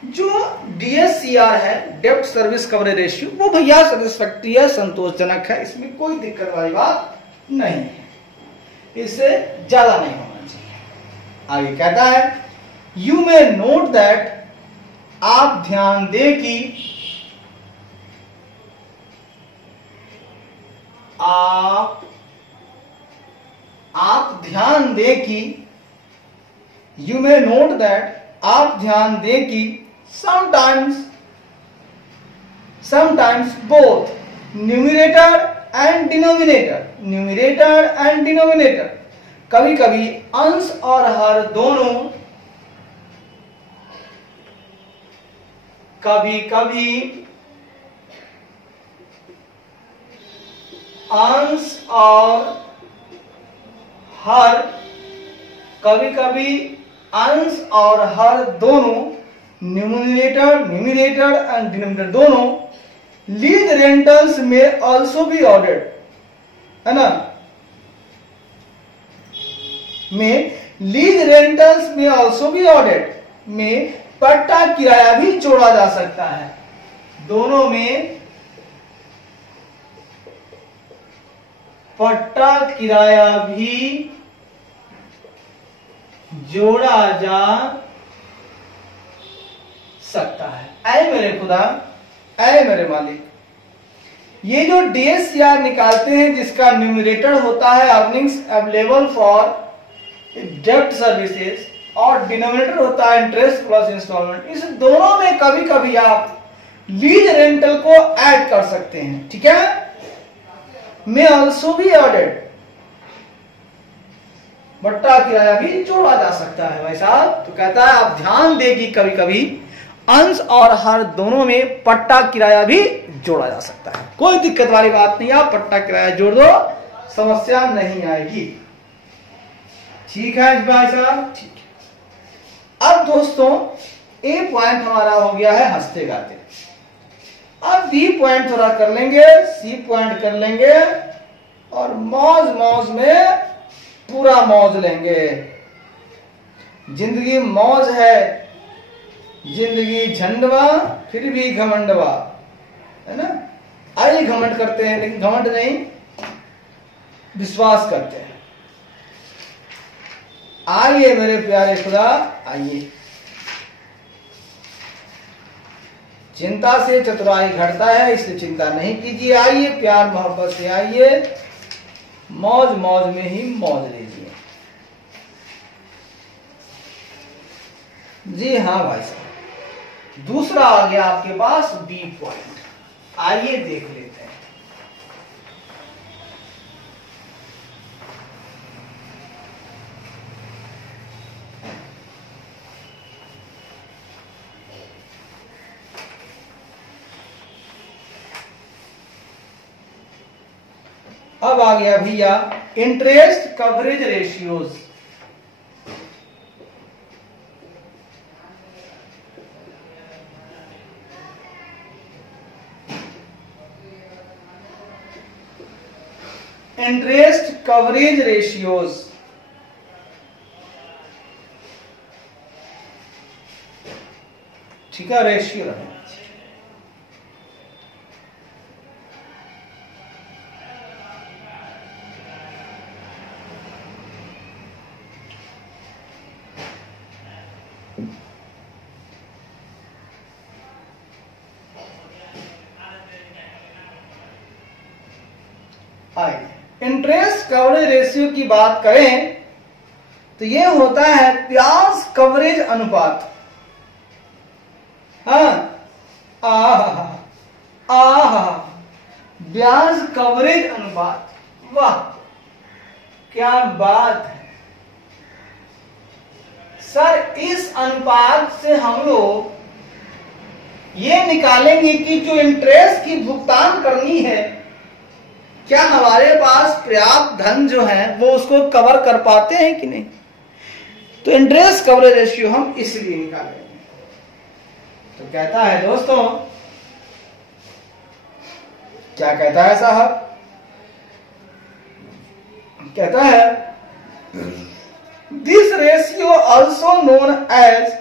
जो DSCR है, डेब्ट सर्विस कवरेज रेशियो, वो भैया सेटिस्फैक्टरी है, संतोषजनक है, इसमें कोई दिक्कत वाली बात नहीं है, इससे ज्यादा नहीं होना चाहिए। आगे कहता है यू मे नोट दैट, आप ध्यान दें कि आप ध्यान दें कि यू मे नोट दैट आप ध्यान दें कि sometimes both numerator and denominator कभी कभी अंश और हर दोनों, कभी कभी अंश और हर, कभी कभी अंश और हर दोनों, न्यूमरेटर एंड डिनोमिनेटर दोनों, लीज रेंटल्स में ऑल्सो बी ऑर्डर्ड, है ना, में लीज रेंटल्स में ऑल्सो बी ऑर्डर्ड में पट्टा किराया भी जोड़ा जा सकता है। दोनों में पट्टा किराया भी जोड़ा जा सकता है। ऐ मेरे खुदा, ऐ मेरे मालिक, ये जो DSCR निकालते हैं जिसका न्यूमरेटर होता है अर्निंग्स अवेलेबल फॉर डेब्ट सर्विसेज और डिनोमिनेटर होता है इंटरेस्ट प्लस इंस्टॉलमेंट, इस दोनों में कभी कभी आप लीज रेंटल को ऐड कर सकते हैं। ठीक है, में ऑल्सो भी ऑर्डर्ड, पट्टा किराया भी जोड़ा जा सकता है भाई साहब। तो कहता है आप ध्यान दें कि कभी कभी अंश और हर दोनों में पट्टा किराया भी जोड़ा जा सकता है। कोई दिक्कत वाली बात नहीं, आप पट्टा किराया जोड़ दो, समस्या नहीं आएगी। ठीक है भाई साहब, ठीक है। अब दोस्तों ए पॉइंट हमारा हो गया है हंसते गाते। अब बी पॉइंट थोड़ा कर लेंगे, सी पॉइंट कर लेंगे और मौज में पूरा मौज लेंगे। जिंदगी मौज है, जिंदगी झंडवा फिर भी घमंडवा, है ना। आइए घमंड करते हैं, लेकिन घमंड नहीं, विश्वास करते हैं। आइए मेरे प्यारे खुदा, आइए। चिंता से चतुराई घटता है, इसलिए चिंता नहीं कीजिए। आइए प्यार मोहब्बत से आइए, मौज में ही मौज लीजिए। जी हाँ भाई साहब, दूसरा आ गया आपके पास बी पॉइंट। आइए देख लेते हैं। अब आ गया भैया interest coverage ratios. Interest coverage ratios, ठीक है, रेशियो रहे। इंटरेस्ट कवरेज रेशियो की बात करें तो ये होता है ब्याज कवरेज अनुपात। ब्याज कवरेज अनुपात, वाह क्या बात है सर। इस अनुपात से हम लोग ये निकालेंगे कि जो इंटरेस्ट की भुगतान करनी है, क्या हमारे पास पर्याप्त धन जो है वो उसको कवर कर पाते हैं कि नहीं। तो इंटरेस्ट कवरेज रेशियो हम इसलिए निकालेंगे। तो कहता है दोस्तों, क्या कहता है साहब, कहता है this ratio also known as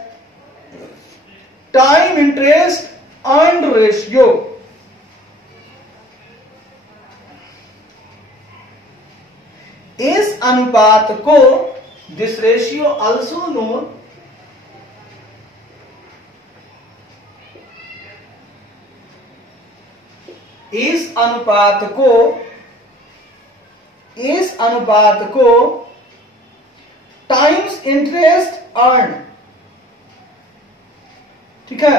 time interest earned ratio. इस अनुपात को, दिस रेशियो ऑल्सो नोन इस अनुपात को टाइम्स इंटरेस्ट अर्न, ठीक है।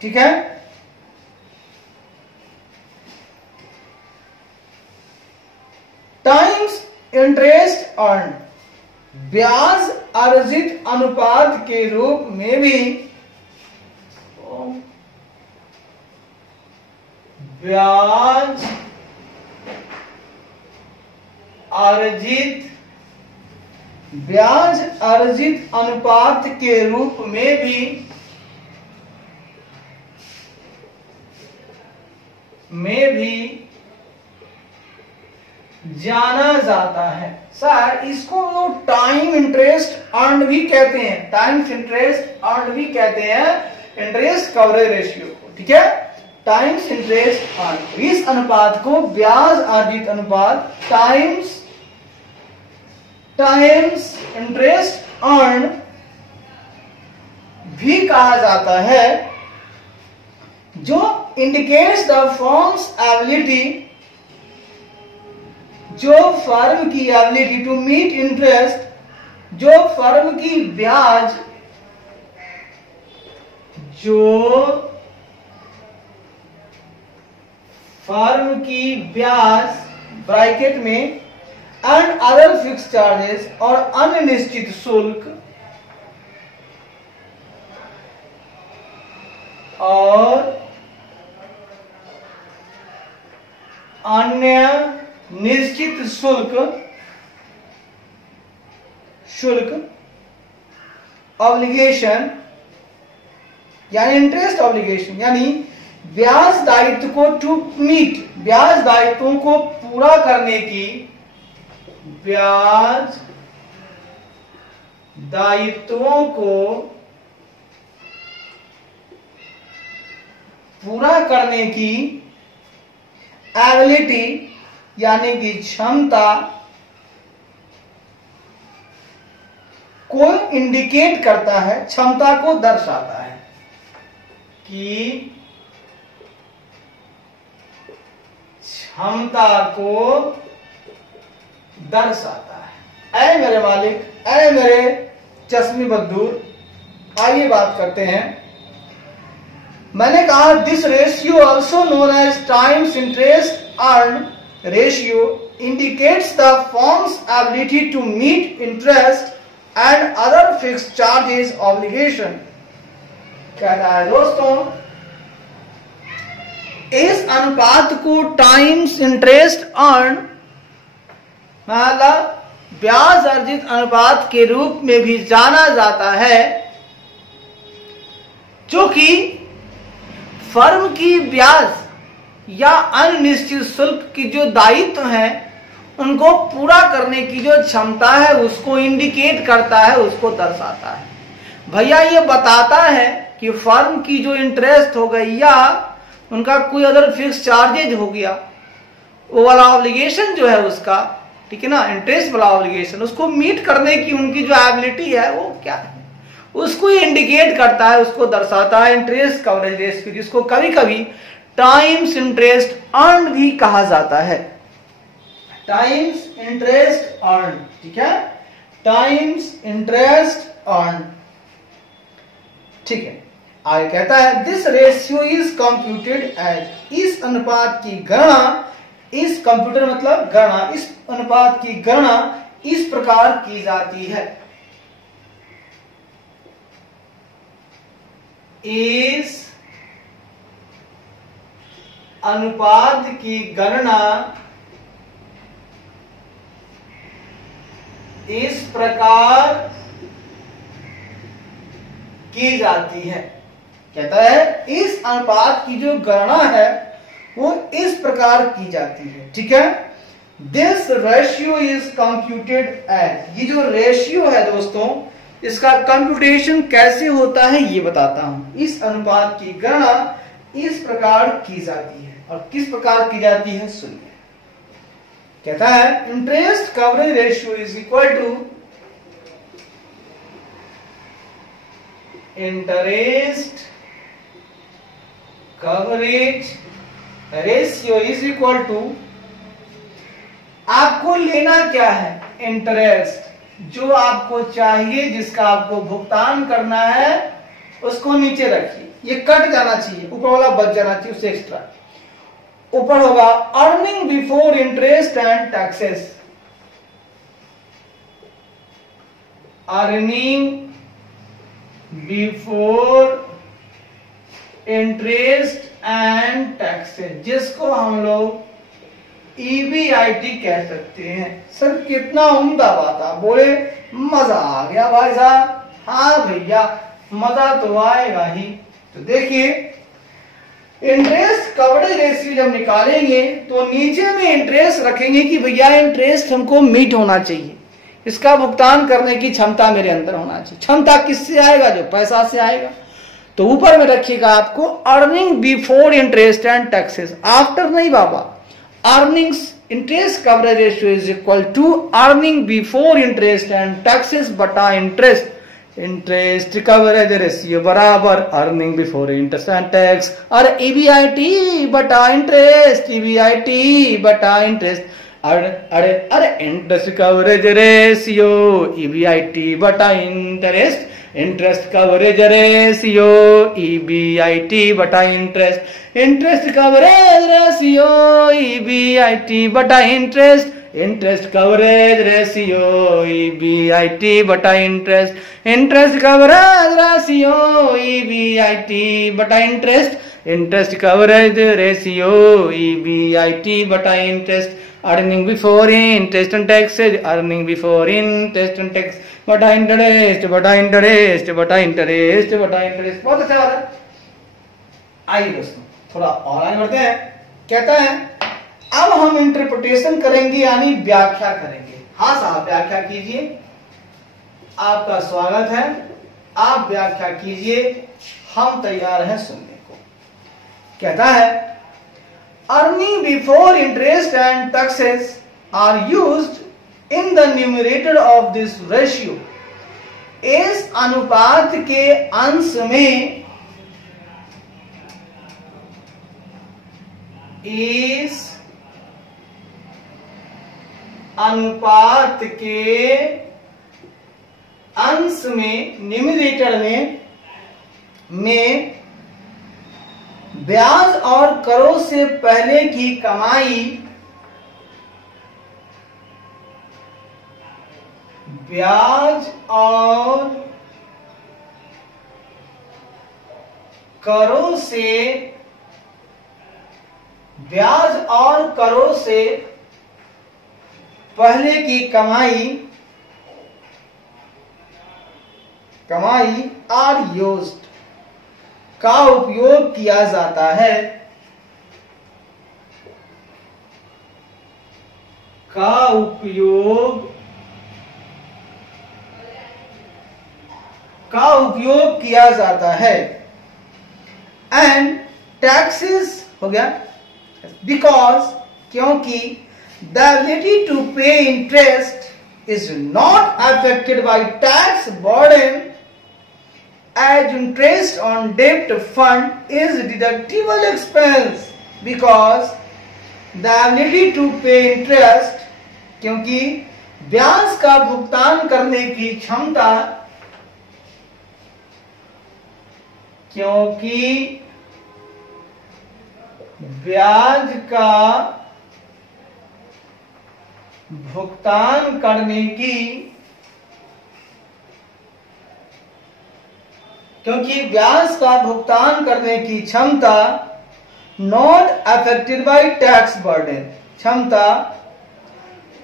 ठीक है, टाइम्स इंटरेस्ट अर्न, ब्याज अर्जित अनुपात के रूप में भी ब्याज अर्जित अनुपात के रूप में भी जाना जाता है। सर इसको लोग टाइम इंटरेस्ट अर्न भी कहते हैं, टाइम्स इंटरेस्ट अर्न भी कहते हैं इंटरेस्ट कवरेज रेशियो को। ठीक है, टाइम्स इंटरेस्ट अर्न, इस अनुपात को ब्याज अर्जित अनुपात टाइम्स इंटरेस्ट अर्न भी कहा जाता है, जो इंडिकेट्स द फर्म्स एबिलिटी, जो फर्म की एबिलिटी टू मीट इंटरेस्ट, जो फर्म की ब्याज, ब्रैकेट में एंड अदर फिक्स चार्जेस, और अन्य निश्चित शुल्क ऑब्लिगेशन यानी इंटरेस्ट ऑब्लिगेशन, यानी ब्याज दायित्व को टू मीट, ब्याज दायित्वों को पूरा करने की, ब्याज दायित्वों को पूरा करने की एबिलिटी यानी कि क्षमता को इंडिकेट करता है, क्षमता को दर्शाता है कि क्षमता को दर्शाता है। ऐ मेरे मालिक, ऐ मेरे चश्मी बद्दूर, आइए बात करते हैं। मैंने कहा this ratio also known as times interest earn ratio indicates the firm's ability to meet interest and other fixed charges obligation. कह रहा है दोस्तों, इस अनुपात को टाइम्स इंटरेस्ट अर्न मतलब ब्याज अर्जित अनुपात के रूप में भी जाना जाता है, जो कि फर्म की ब्याज या अनिश्चित शुल्क की जो दायित्व है उनको पूरा करने की जो क्षमता है उसको इंडिकेट करता है, उसको दर्शाता है। भैया ये बताता है कि फर्म की जो इंटरेस्ट हो गई या उनका कोई अदर फिक्स चार्जेज हो गया, वो वाला ऑब्लिगेशन जो है उसका, ठीक है ना, इंटरेस्ट वाला ऑब्लिगेशन, उसको मीट करने की उनकी जो एबिलिटी है वो क्या है, उसको इंडिकेट करता है, उसको दर्शाता है इंटरेस्ट कवरेज रेशियो, जिसको कभी कभी टाइम्स इंटरेस्ट अर्न भी कहा जाता है। टाइम्स इंटरेस्ट अर्न, ठीक है, टाइम्स इंटरेस्ट अर्न। ठीक है, आगे कहता है this ratio is computed as, इस अनुपात की गणना, इस कंप्यूटर मतलब गणना, इस अनुपात की गणना इस प्रकार की जाती है, इस अनुपात की गणना इस प्रकार की जाती है। कहता है इस अनुपात की जो गणना है वो इस प्रकार की जाती है। ठीक है, this ratio is computed as, ये जो रेशियो है दोस्तों इसका कंप्यूटेशन कैसे होता है ये बताता हूं। इस अनुपात की गणना इस प्रकार की जाती है, और किस प्रकार की जाती है सुनिए। कहता है interest coverage ratio is equal to interest coverage ratio is equal to, आपको लेना क्या है, इंटरेस्ट, जो आपको चाहिए, जिसका आपको भुगतान करना है, उसको नीचे रखिए। ये कट जाना चाहिए, ऊपर वाला बच जाना चाहिए, उससे एक्स्ट्रा। ऊपर होगा earning before interest and taxes. Earning before interest and taxes, जिसको हम लोग EBIT कह सकते हैं। सर कितना उम्दा बात है, बोले मजा आ गया भाई साहब। हाँ भैया मजा तो आएगा ही। तो देखिए इंटरेस्ट कवरेज रेशियो जब निकालेंगे तो नीचे में इंटरेस्ट रखेंगे कि भैया इंटरेस्ट हमको मीट होना चाहिए, इसका भुगतान करने की क्षमता मेरे अंदर होना चाहिए। क्षमता किससे आएगा? जो पैसा से आएगा। तो ऊपर में रखिएगा आपको earning before interest and taxes, after नहीं बाबा। Earnings interest coverage ratio is equal to earning before interest and taxes बटा इंटरेस्ट। इंटरेस्ट कवरेज रेशियो बराबर earning before interest and tax, और EBIT बटा इंटरेस्ट, EBIT बटा इंटरेस्ट। अरे अरे अरे इंटरेस्ट कवरेज रेशियो EBIT बटा interest, interest coverage ratio EBIT बटा interest, interest coverage ratio EBIT बटा interest, interest coverage ratio EBIT बटा interest, interest coverage ratio EBIT बटा interest, interest coverage ratio EBIT बटा interest. Earning before interest and taxes, earning before interest and tax बटा interest बटा interest बटा interest बटा interest. बहुत अच्छा बात है। आइए दोस्तों थोड़ा और आगे बढ़ते हैं। कहता है अब हम इंटरप्रिटेशन करेंगे यानी व्याख्या करेंगे। हाँ साहब व्याख्या कीजिए, आपका स्वागत है, आप व्याख्या कीजिए, हम तैयार हैं सुनने को। कहता है earning before interest and taxes are used in the numerator of this ratio. इस अनुपात के अंश में, इस अनुपात के अंश में, न्यूमरेटर में ब्याज और करों से पहले की कमाई, ब्याज और करों से, ब्याज और करों से पहले की कमाई आर यूज्ड का उपयोग किया जाता है, का उपयोग किया जाता है। एंड टैक्सेस हो गया बिकॉज, क्योंकि द एबिलिटी टू पे interest is not affected by tax burden as interest on debt fund is deductible expense because the ability to pay interest, क्योंकि ब्याज का भुगतान करने की क्षमता, क्योंकि ब्याज का भुगतान करने की, क्योंकि ब्याज का भुगतान करने की क्षमता not affected by tax burden, क्षमता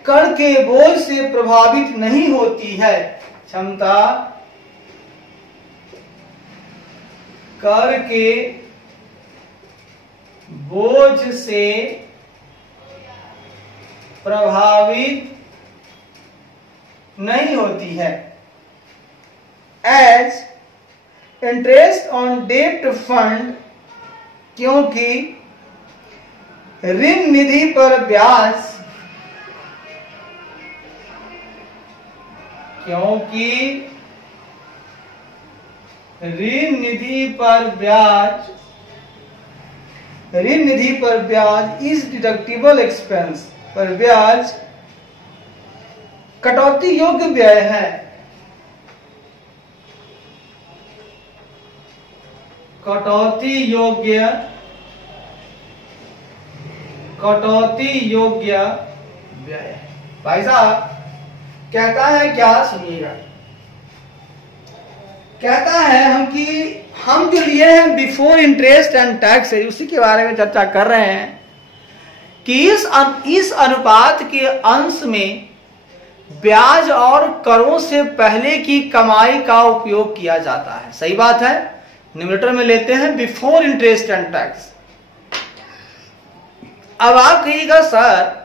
कर के बोझ से प्रभावित नहीं होती है, क्षमता कर के बोझ से प्रभावित नहीं होती है। As interest on debt fund, क्योंकि ऋण निधि पर ब्याज, क्योंकि ऋण निधि पर ब्याज इज डिडक्टिबल एक्सपेंस, पर ब्याज कटौती योग्य व्यय है, कटौती योग्य व्यय। भाई साहब कहता है क्या, सुनिएगा, कहता है हम जो लिए हैं बिफोर इंटरेस्ट एंड टैक्स, उसी के बारे में चर्चा कर रहे हैं कि इस अनुपात के अंश में ब्याज और करों से पहले की कमाई का उपयोग किया जाता है। सही बात है। न्यूमरेटर में लेते हैं बिफोर इंटरेस्ट एंड टैक्स। अब आप कहिएगा सर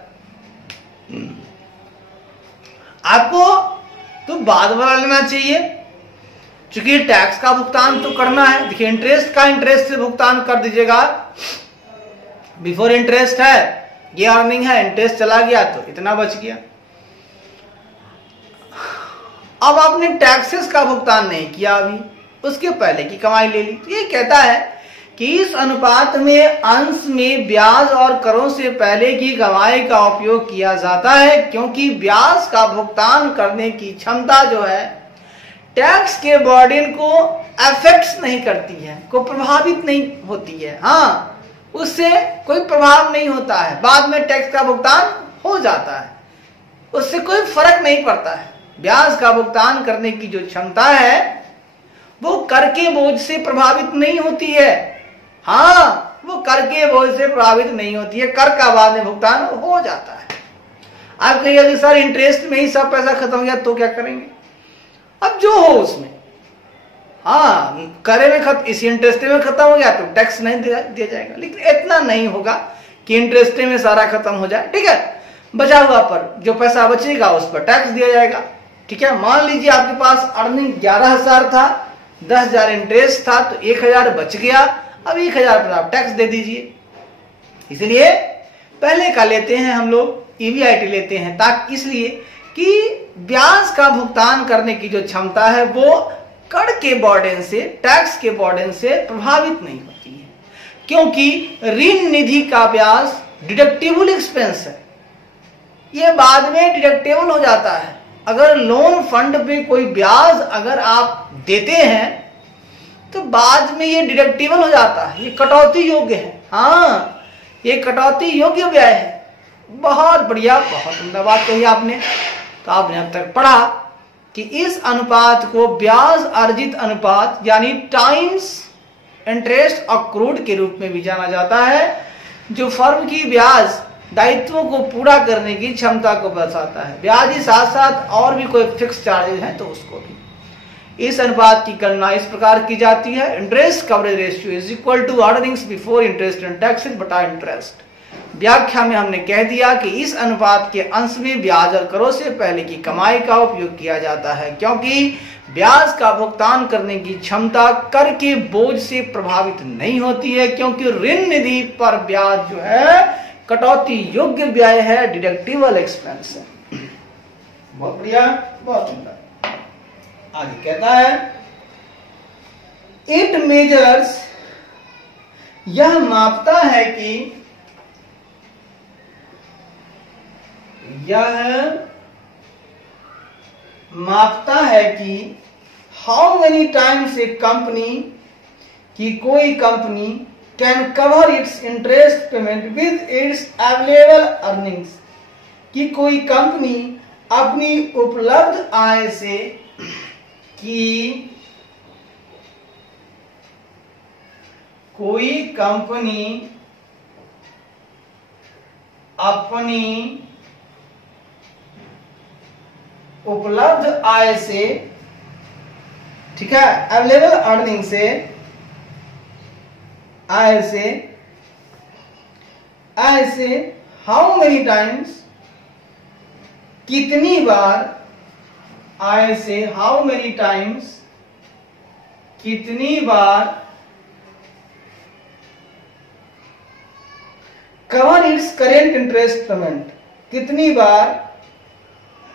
आपको तो बाद वाला लेना चाहिए, क्योंकि टैक्स का भुगतान तो करना है। देखिए इंटरेस्ट का इंटरेस्ट से भुगतान कर दीजिएगा, बिफोर इंटरेस्ट है, ये अर्निंग है, इंटरेस्ट चला गया तो इतना बच गया। अब आपने टैक्सेस का भुगतान नहीं किया, अभी उसके पहले की कमाई ले ली। तो ये कहता है कि इस अनुपात में अंश में ब्याज और करों से पहले की कमाई का उपयोग किया जाता है, क्योंकि ब्याज का भुगतान करने की क्षमता जो है टैक्स के बर्डन को अफेक्ट नहीं करती है, को प्रभावित नहीं होती है। हाँ, उससे कोई प्रभाव नहीं होता है, बाद में टैक्स का भुगतान हो जाता है, उससे कोई फर्क नहीं पड़ता है। ब्याज का भुगतान करने की जो क्षमता है वो कर के बोझ से प्रभावित नहीं होती है। हाँ, वो कर के बोझ से प्रभावित नहीं होती है, कर का बाद में भुगतान हो जाता है। आप कहिए सर इंटरेस्ट में ही सब पैसा खत्म हो गया तो क्या करेंगे? अब जो हो उसमें, हाँ करे में इसी इंटरेस्ट में खत्म हो गया तो टैक्स नहीं दिया जाएगा, लेकिन इतना नहीं होगा कि इंटरेस्ट में सारा खत्म हो जाए। ठीक है, बचा हुआ पर जो पैसा बचेगा उस पर टैक्स दिया जाएगा। ठीक है, मान लीजिए आपके पास अर्निंग 11,000 था, 10,000 इंटरेस्ट था, तो 1,000 बच गया। अब 1,000 पर आप टैक्स दे दीजिए। इसलिए पहले का लेते हैं हम लोग, EBIT लेते हैं, ताकि इसलिए कि ब्याज का भुगतान करने की जो क्षमता है वो कर के बर्डन से, टैक्स के बर्डन से प्रभावित नहीं होती है, क्योंकि ऋण निधि का ब्याज डिडक्टिबल एक्सपेंस है, ये बाद में डिडक्टेबल हो जाता है। अगर लोन फंड पे कोई ब्याज अगर आप देते हैं तो बाद में ये डिडक्टेबल हो जाता है, ये कटौती योग्य है। हाँ, ये कटौती योग्य व्यय है। बहुत बढ़िया, बहुत सुंदर बात कही आपने। तो आपने अब तक पढ़ा कि इस अनुपात को ब्याज अर्जित अनुपात यानी टाइम्स इंटरेस्ट अक्रूड के रूप में भी जाना जाता है, जो फर्म की ब्याज दायित्वों को पूरा करने की क्षमता को दर्शाता है। ब्याज के साथ साथ और भी कोई फिक्स चार्जेस हैं तो उसको भी। इस अनुपात की गणना इस प्रकार की जाती है, interest coverage ratio is equal to earnings before interest and taxes बटा इंटरेस्ट। व्याख्या में हमने कह दिया कि इस अनुपात के अंश में ब्याज और करों से पहले की कमाई का उपयोग किया जाता है, क्योंकि ब्याज का भुगतान करने की क्षमता कर के बोझ से प्रभावित नहीं होती है, क्योंकि ऋण निधि पर ब्याज जो है कटौती योग्य व्यय है, डिडक्टिबल एक्सपेंस है। बहुत बढ़िया, बहुत सुंदर। आगे कहता है इट मेजर्स, यह मापता है कि, यह मापता है कि how many times A company, कि कोई company can cover it's interest payment with its available earnings, कि कोई कंपनी अपनी उपलब्ध आय से, कि कोई कंपनी अपनी उपलब्ध आय से, ठीक है, अवेलेबल अर्निंग से, आय से हाउ मेनी टाइम्स, कितनी बार, आय से हाउ मेनी टाइम्स, कितनी बार, cover its current interest payment, कितनी बार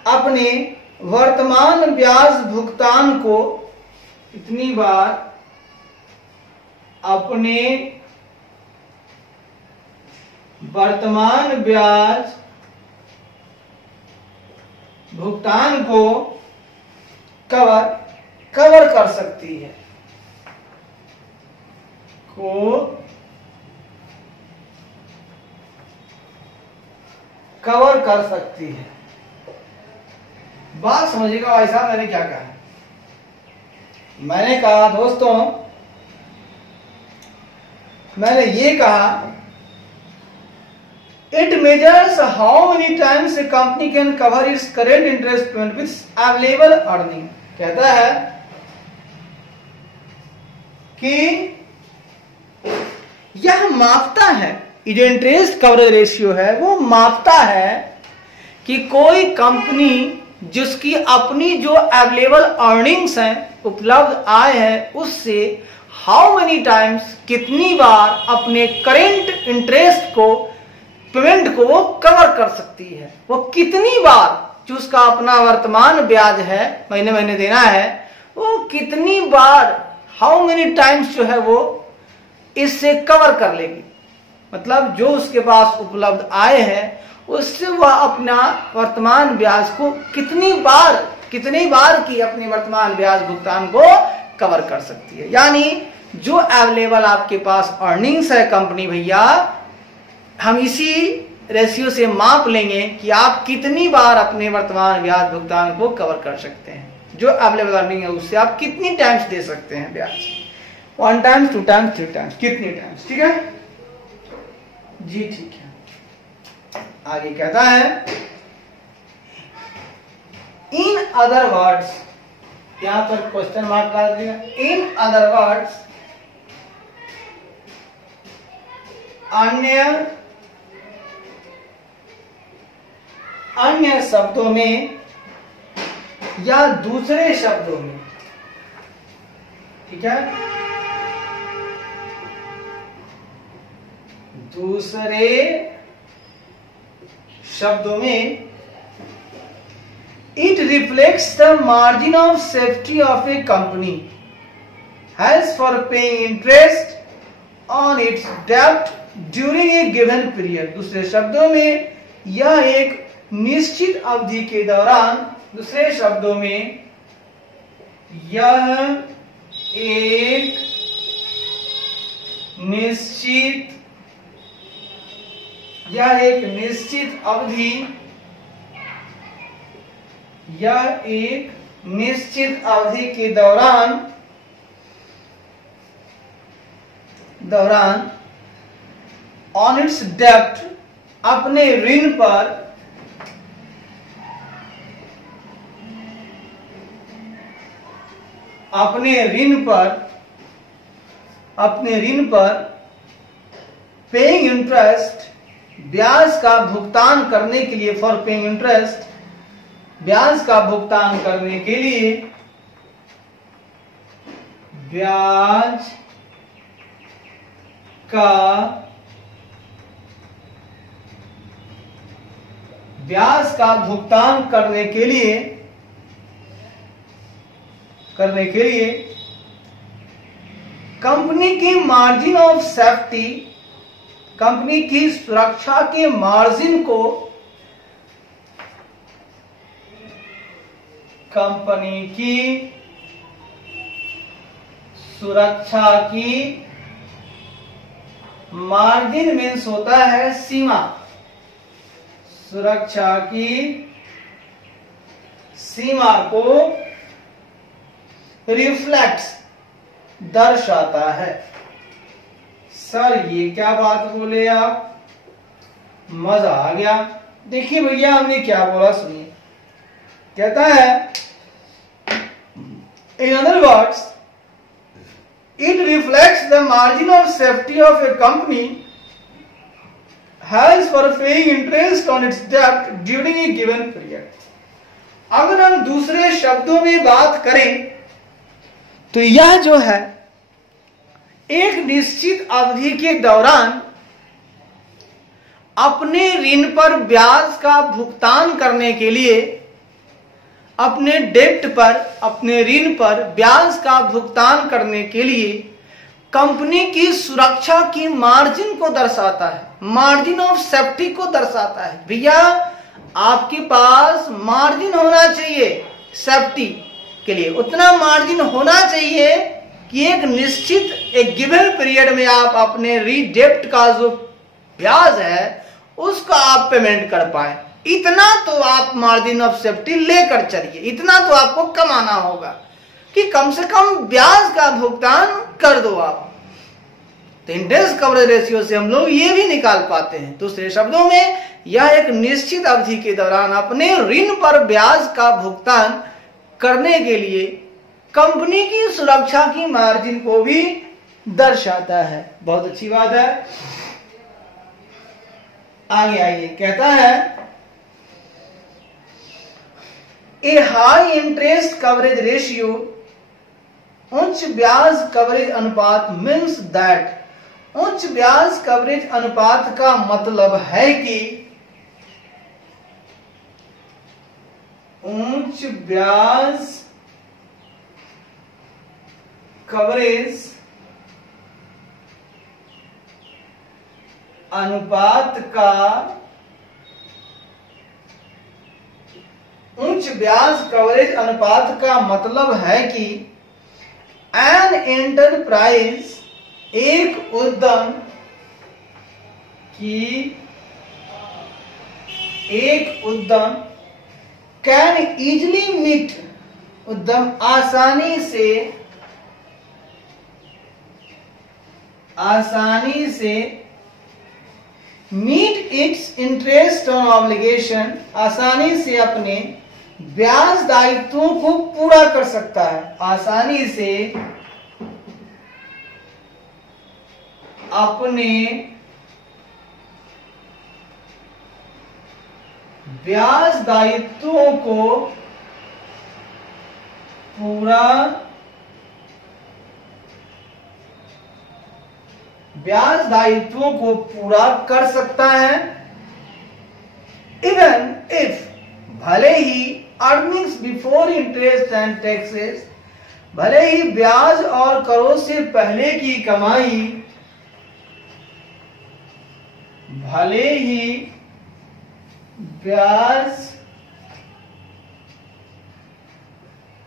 अपने वर्तमान ब्याज भुगतान को, कितनी बार अपने वर्तमान ब्याज भुगतान को कवर कर सकती है, कवर कर सकती है। बात समझिएगा भाई साहब, मैंने क्या कहा? मैंने कहा दोस्तों, मैंने ये कहा it measures how many times A company can cover its current interest payment with available earning. कहता है कि यह मापता है, जो इंटरेस्ट कवरेज रेशियो है वो मापता है कि कोई कंपनी जिसकी अपनी जो अवेलेबल अर्निंग्स हैं, उपलब्ध आय है, उससे हाउ मेनी टाइम्स, कितनी बार अपने करेंट इंटरेस्ट को, पेमेंट को वो कवर कर सकती है। वो कितनी बार जो उसका अपना वर्तमान ब्याज है, महीने महीने देना है, वो कितनी बार, हाउ मेनी टाइम्स जो है वो इससे कवर कर लेगी। मतलब जो उसके पास उपलब्ध आय है उससे वह अपना वर्तमान ब्याज को कितनी बार की अपने वर्तमान ब्याज भुगतान को कवर कर सकती है। यानी जो अवेलेबल आपके पास अर्निंग्स है कंपनी भैया, हम इसी रेशियो से माप लेंगे कि आप कितनी बार अपने वर्तमान ब्याज भुगतान को कवर कर सकते हैं। जो अवेलेबल अर्निंग है उससे आप कितनी टाइम्स दे सकते हैं ब्याज, 1 टाइम्स, 2 टाइम्स, 3 टाइम्स, कितनी टाइम्स। ठीक है जी, ठीक है। आगे कहता है इन अदर वर्ड्स, यहां पर क्वेश्चन मार्क लगा दिया। इन अदर वर्ड्स, अन्य शब्दों में या दूसरे शब्दों में, ठीक है, दूसरे शब्दों में, it reflects the margin of safety of a company has for paying interest on its debt during a given period। दूसरे शब्दों में यह एक निश्चित अवधि के दौरान, दूसरे शब्दों में यह एक निश्चित अवधि, यह एक निश्चित अवधि के दौरान ऑन इट्स डेब्ट, अपने ऋण पर, अपने ऋण पर पेइंग इंटरेस्ट, ब्याज का भुगतान करने के लिए, फॉर पेइंग इंटरेस्ट, ब्याज का भुगतान करने के लिए, ब्याज का भुगतान करने के लिए कंपनी की मार्जिन ऑफ सेफ्टी, कंपनी की सुरक्षा के मार्जिन को, कंपनी की सुरक्षा की, मार्जिन मीन्स होता है सीमा, सुरक्षा की सीमा को रिफ्लेक्ट्स, दर्शाता है। सर ये क्या बात बोले आप, मजा आ गया। देखिए भैया हमने क्या बोला, सुनिए। कहता है in other words, it reflects the margin of safety of a company has for paying interest on its debt during a given period। अगर हम दूसरे शब्दों में बात करें तो यह जो है एक निश्चित अवधि के दौरान अपने ऋण पर ब्याज का भुगतान करने के लिए, अपने डेब्ट पर, अपने ऋण पर ब्याज का भुगतान करने के लिए कंपनी की सुरक्षा की मार्जिन को दर्शाता है, मार्जिन ऑफ सेफ्टी को दर्शाता है। भैया आपके पास मार्जिन होना चाहिए सेफ्टी के लिए, उतना मार्जिन होना चाहिए कि एक निश्चित एक गिवन पीरियड में आप अपने रीडेप्ट का जो ब्याज है उसका आप पेमेंट कर पाए। इतना तो आप मार्जिन ऑफ सेफ्टी लेकर चलिए, इतना तो आपको कमाना होगा कि कम से कम ब्याज का भुगतान कर दो आप। तो इंटरेस्ट कवरेज रेशियो से हम लोग ये भी निकाल पाते हैं। दूसरे शब्दों में यह एक निश्चित अवधि के दौरान अपने ऋण पर ब्याज का भुगतान करने के लिए कंपनी की सुरक्षा की मार्जिन को भी दर्शाता है। बहुत अच्छी बात है। आगे आइए, कहता है ए हाई इंटरेस्ट कवरेज रेशियो, उच्च ब्याज कवरेज अनुपात मीन्स दैट, उच्च ब्याज कवरेज अनुपात का मतलब है कि उच्च ब्याज कवरेज अनुपात का, उच्च ब्याज कवरेज अनुपात का मतलब है कि एन एंटरप्राइज, एक उद्यम की, एक उद्यम कैन इजिली मीट, उद्यम आसानी से meet its interest on obligation, आसानी से अपने ब्याज दायित्वों को पूरा कर सकता है, आसानी से अपने ब्याज दायित्वों को पूरा, ब्याज दायित्वों को पूरा कर सकता है। इवन इफ, भले ही earnings before interest and taxes, भले ही ब्याज और करों से पहले की कमाई, भले ही ब्याज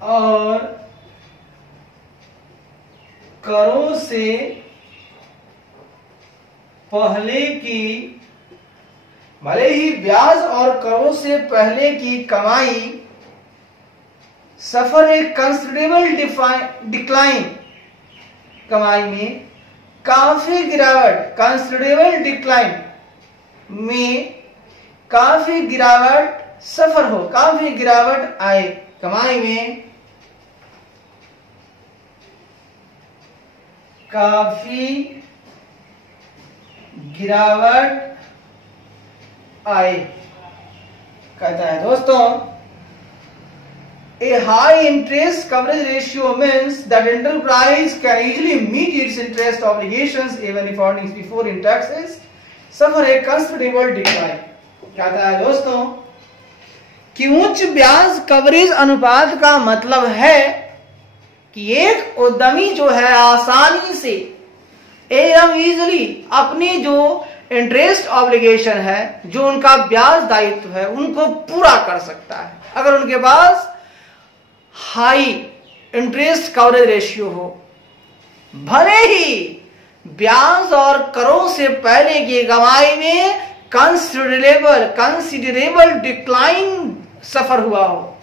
और करों से पहले की, भले ही ब्याज और करों से पहले की कमाई सफर ए कंसिडरेबल डिक्लाइन, कमाई में काफी गिरावट, कंसिडरेबल डिक्लाइन में काफी गिरावट सफर हो, काफी गिरावट आए, कमाई में काफी गिरावट आए। कहता है दोस्तों, a high interest coverage ratio means that enterprise can easily meet its interest obligations even if earnings before in taxes suffer a considerable decline। कहता है दोस्तों कि उच्च ब्याज कवरेज अनुपात का मतलब है कि एक उद्यमी जो है आसानी से एवं इजिली अपनी जो इंटरेस्ट ऑब्लिगेशन है, जो उनका ब्याज दायित्व है, उनको पूरा कर सकता है अगर उनके पास हाई इंटरेस्ट कवरेज रेशियो हो। भले ही ब्याज और करों से पहले की कमाई में कंसिडरेबल डिक्लाइन सफर हुआ हो,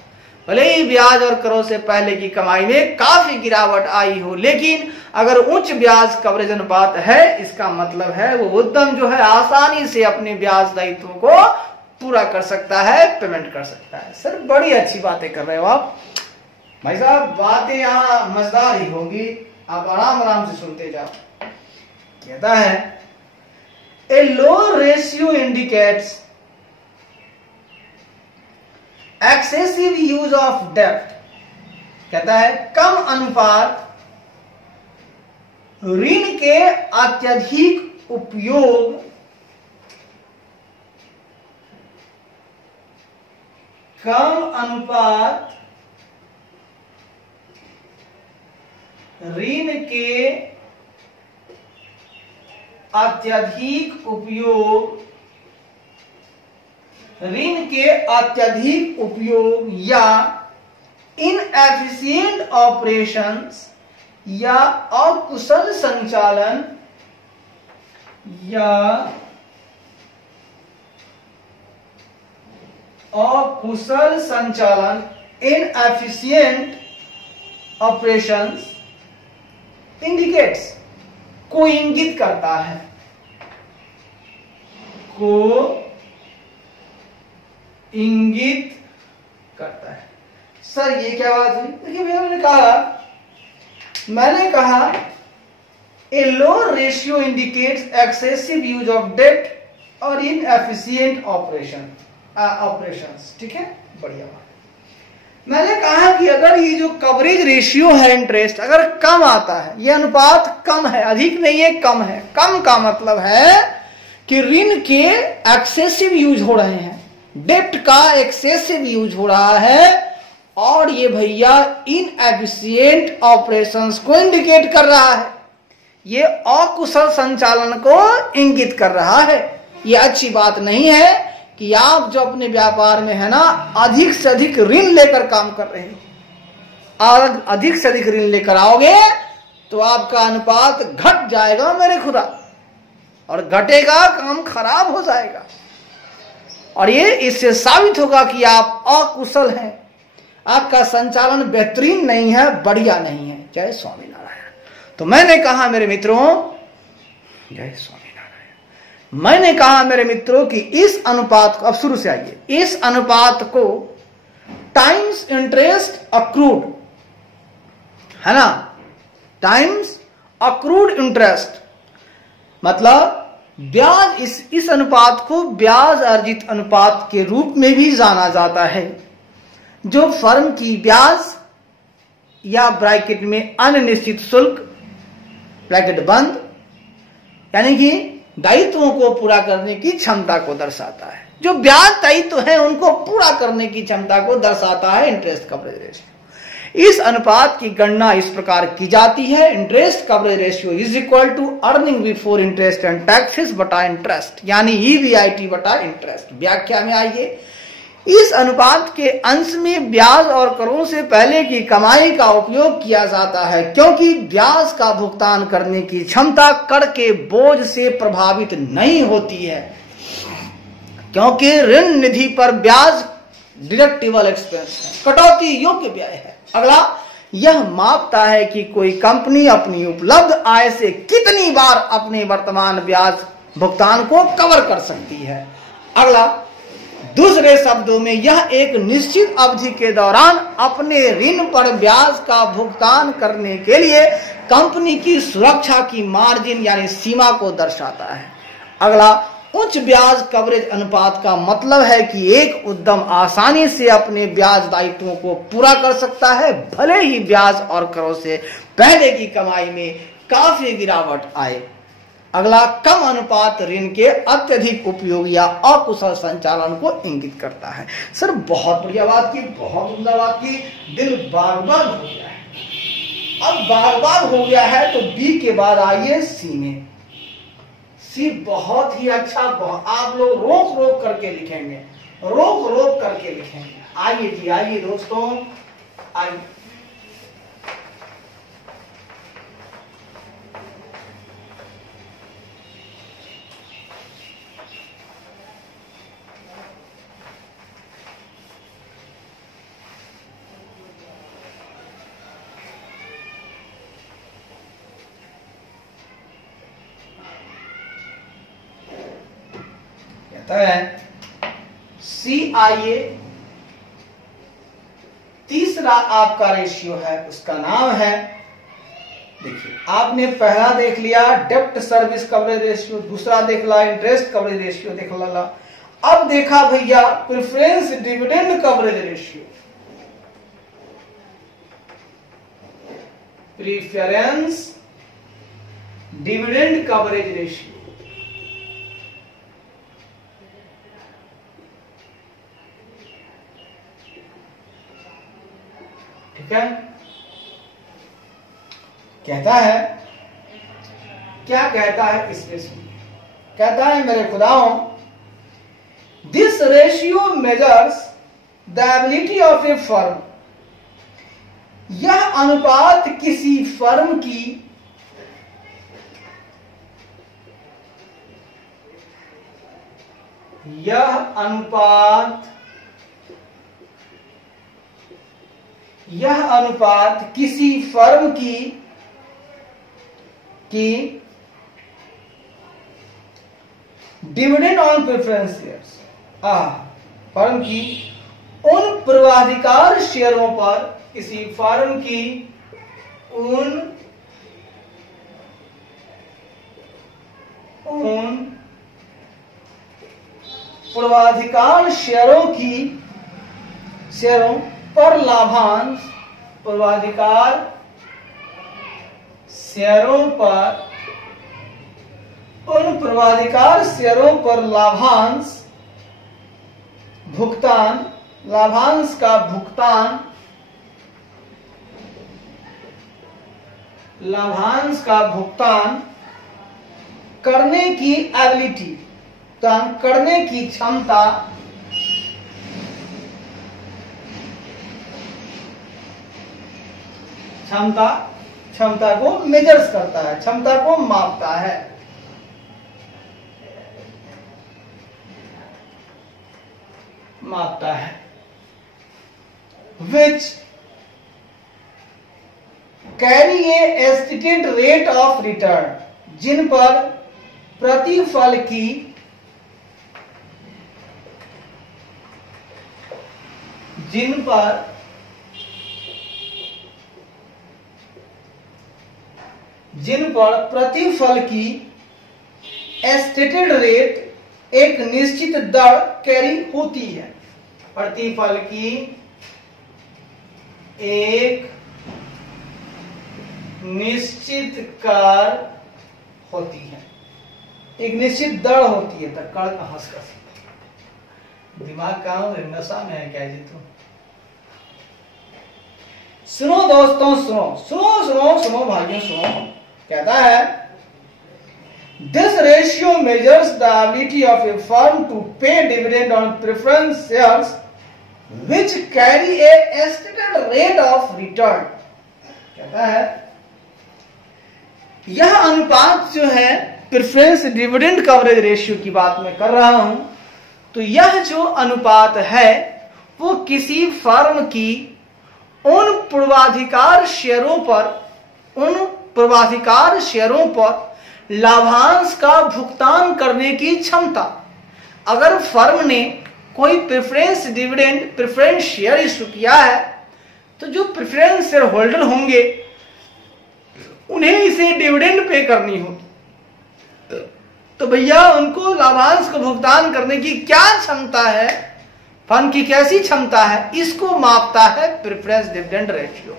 भले ही ब्याज और करों से पहले की कमाई में काफी गिरावट आई हो, लेकिन अगर उच्च ब्याज कवरेज अनुपात है, इसका मतलब है वो उद्यम जो है आसानी से अपने ब्याज दायित्वों को पूरा कर सकता है, पेमेंट कर सकता है। सर बड़ी अच्छी बातें कर रहे हो आप भाई साहब, बातें यहां मजेदार ही होंगी, आप आराम आराम से सुनते जाओ। कहता है a low ratio indicates excessive use of डेब्ट। कहता है कम अनुपात ऋण के अत्यधिक उपयोग, कम अनुपात ऋण के अत्यधिक उपयोग ऋण के अत्यधिक उपयोग या इनएफिशिएंट ऑपरेशंस या अकुशल संचालन या अकुशल संचालन इनएफिशिएंट ऑपरेशंस इंडिकेट्स को इंगित करता है, को इंगित करता है। सर ये क्या बात हुई? देखिए भैया मैंने कहा a low ratio indicates excessive use of debt और इनएफिशिएंट ऑपरेशंस। ठीक है, बढ़िया बात। मैंने कहा कि अगर ये जो कवरेज रेशियो है इंटरेस्ट अगर कम आता है, ये अनुपात कम है, अधिक नहीं है, कम है। कम का मतलब है कि ऋण के एक्सेसिव यूज हो रहे हैं, डेट का एक्सेसिव यूज हो रहा है, और ये भैया इनएफिशिएंट ऑपरेशंस को इंडिकेट कर रहा है, ये अकुशल संचालन को इंगित कर रहा है। ये अच्छी बात नहीं है कि आप जो अपने व्यापार में है ना अधिक से अधिक ऋण लेकर काम कर रहे हो और अधिक से अधिक ऋण लेकर आओगे तो आपका अनुपात घट जाएगा मेरे खुदा, और घटेगा, काम खराब हो जाएगा, और ये इससे साबित होगा कि आप अकुशल हैं, आपका संचालन बेहतरीन नहीं है, बढ़िया नहीं है। जय स्वामीनारायण। तो मैंने कहा मेरे मित्रों, जय स्वामीनारायण, मैंने कहा मेरे मित्रों कि इस अनुपात को, अब शुरू से आइए, इस अनुपात को टाइम्स इंटरेस्ट अक्रूड, है ना, टाइम्स अक्रूड इंटरेस्ट, मतलब ब्याज, इस अनुपात को ब्याज अर्जित अनुपात के रूप में भी जाना जाता है, जो फर्म की ब्याज या ब्रैकेट में अनिश्चित शुल्क, ब्रैकेट बंद, यानी कि दायित्वों को पूरा करने की क्षमता को दर्शाता है। जो ब्याज दायित्व है उनको पूरा करने की क्षमता को दर्शाता है इंटरेस्ट कवरेज रेशियो। इस अनुपात की गणना इस प्रकार की जाती है, interest coverage ratio is equal to earning before interest and taxes बटा इंटरेस्ट, यानी ईबीआईटी बटा इंटरेस्ट। व्याख्या में आइए, इस अनुपात के अंश में ब्याज और करों से पहले की कमाई का उपयोग किया जाता है, क्योंकि ब्याज का भुगतान करने की क्षमता कर के बोझ से प्रभावित नहीं होती है, क्योंकि ऋण निधि पर ब्याज डिडक्टिबल एक्सपेंस है, कटौती योग्य व्यय है। अगला, यह मापता है कि कोई कंपनी अपनी उपलब्ध आय से कितनी बार अपने वर्तमान ब्याज भुगतान को कवर कर सकती है। अगला, दूसरे शब्दों में यह एक निश्चित अवधि के दौरान अपने ऋण पर ब्याज का भुगतान करने के लिए कंपनी की सुरक्षा की मार्जिन यानी सीमा को दर्शाता है। अगला, उच्च ब्याज कवरेज अनुपात का मतलब है कि एक उद्यम आसानी से अपने ब्याज दायित्वों को पूरा कर सकता है, भले ही ब्याज और करों से पहले की कमाई में काफी गिरावट आए। अगला, कम अनुपात ऋण के अत्यधिक उपयोग या अकुशल संचालन को इंगित करता है। सर बहुत बढ़िया बात की, बहुत उम्दा बात की, दिल बाग बाग हो गया है। अब बाग बाग हो गया है तो बी के बाद आइए सी में। सी बहुत ही अच्छा, आप लोग रोक रोक करके लिखेंगे, रोक रोक करके लिखेंगे। आइए जी, आइए दोस्तों, आइए। सी, आइए, तीसरा आपका रेशियो है, उसका नाम है, देखिए आपने पहला देख लिया डेब्ट सर्विस कवरेज रेशियो, दूसरा देख ला इंटरेस्ट कवरेज रेशियो देख ला, अब देखा भैया preference dividend coverage ratio, preference dividend coverage ratio. ठीक है, कहता है, क्या कहता है इसमें सुनिए, कहता है मेरे खुदाओं, this this ratio measures the ability of a firm, यह अनुपात किसी फर्म की यह अनुपात किसी फर्म की dividend on preference shares, firm की उन पूर्वाधिकार शेयरों पर, किसी फर्म की उन पूर्वाधिकार शेयरों पर लाभांश, पूर्वाधिकार शेयरों पर, उन पूर्वाधिकार शेयरों पर लाभांश भुगतान, लाभांश का भुगतान, लाभांश का भुगतान करने की एबिलिटी, करने की क्षमता, क्षमता को मेजर्स करता है, क्षमता को मापता है। which carry a stated rate of return, जिन पर प्रतिफल की स्टेटेड रेट, एक निश्चित दर कैरी होती है, प्रतिफल की एक निश्चित कर होती है, एक निश्चित दर होती है। तक कर कहां से कर सकते, दिमाग कहां है, नशा में है क्या जी तुम? सुनो दोस्तों, सुनो भाइयों, सुनो। कहता है this ratio measures the ability of a firm to pay dividend on preference shares which carry a estimated rate of return। कहता है यह अनुपात जो है, प्रेफरेंस डिविडेंड कवरेज रेशियो की बात मैं कर रहा हूं, तो यह जो अनुपात है वो किसी फर्म की उन पूर्वाधिकार शेयरों पर लाभांश का भुगतान करने की क्षमता। अगर फर्म ने कोई प्रेफरेंस शेयर इश्यू किया है, तो जो प्रेफरेंस शेयर होल्डर होंगे उन्हें इसे डिविडेंड पे करनी होगी, तो भैया उनको लाभांश का भुगतान करने की क्या क्षमता है, फर्म की कैसी क्षमता है, इसको मापता है प्रेफरेंस डिविडेंड रेशियो।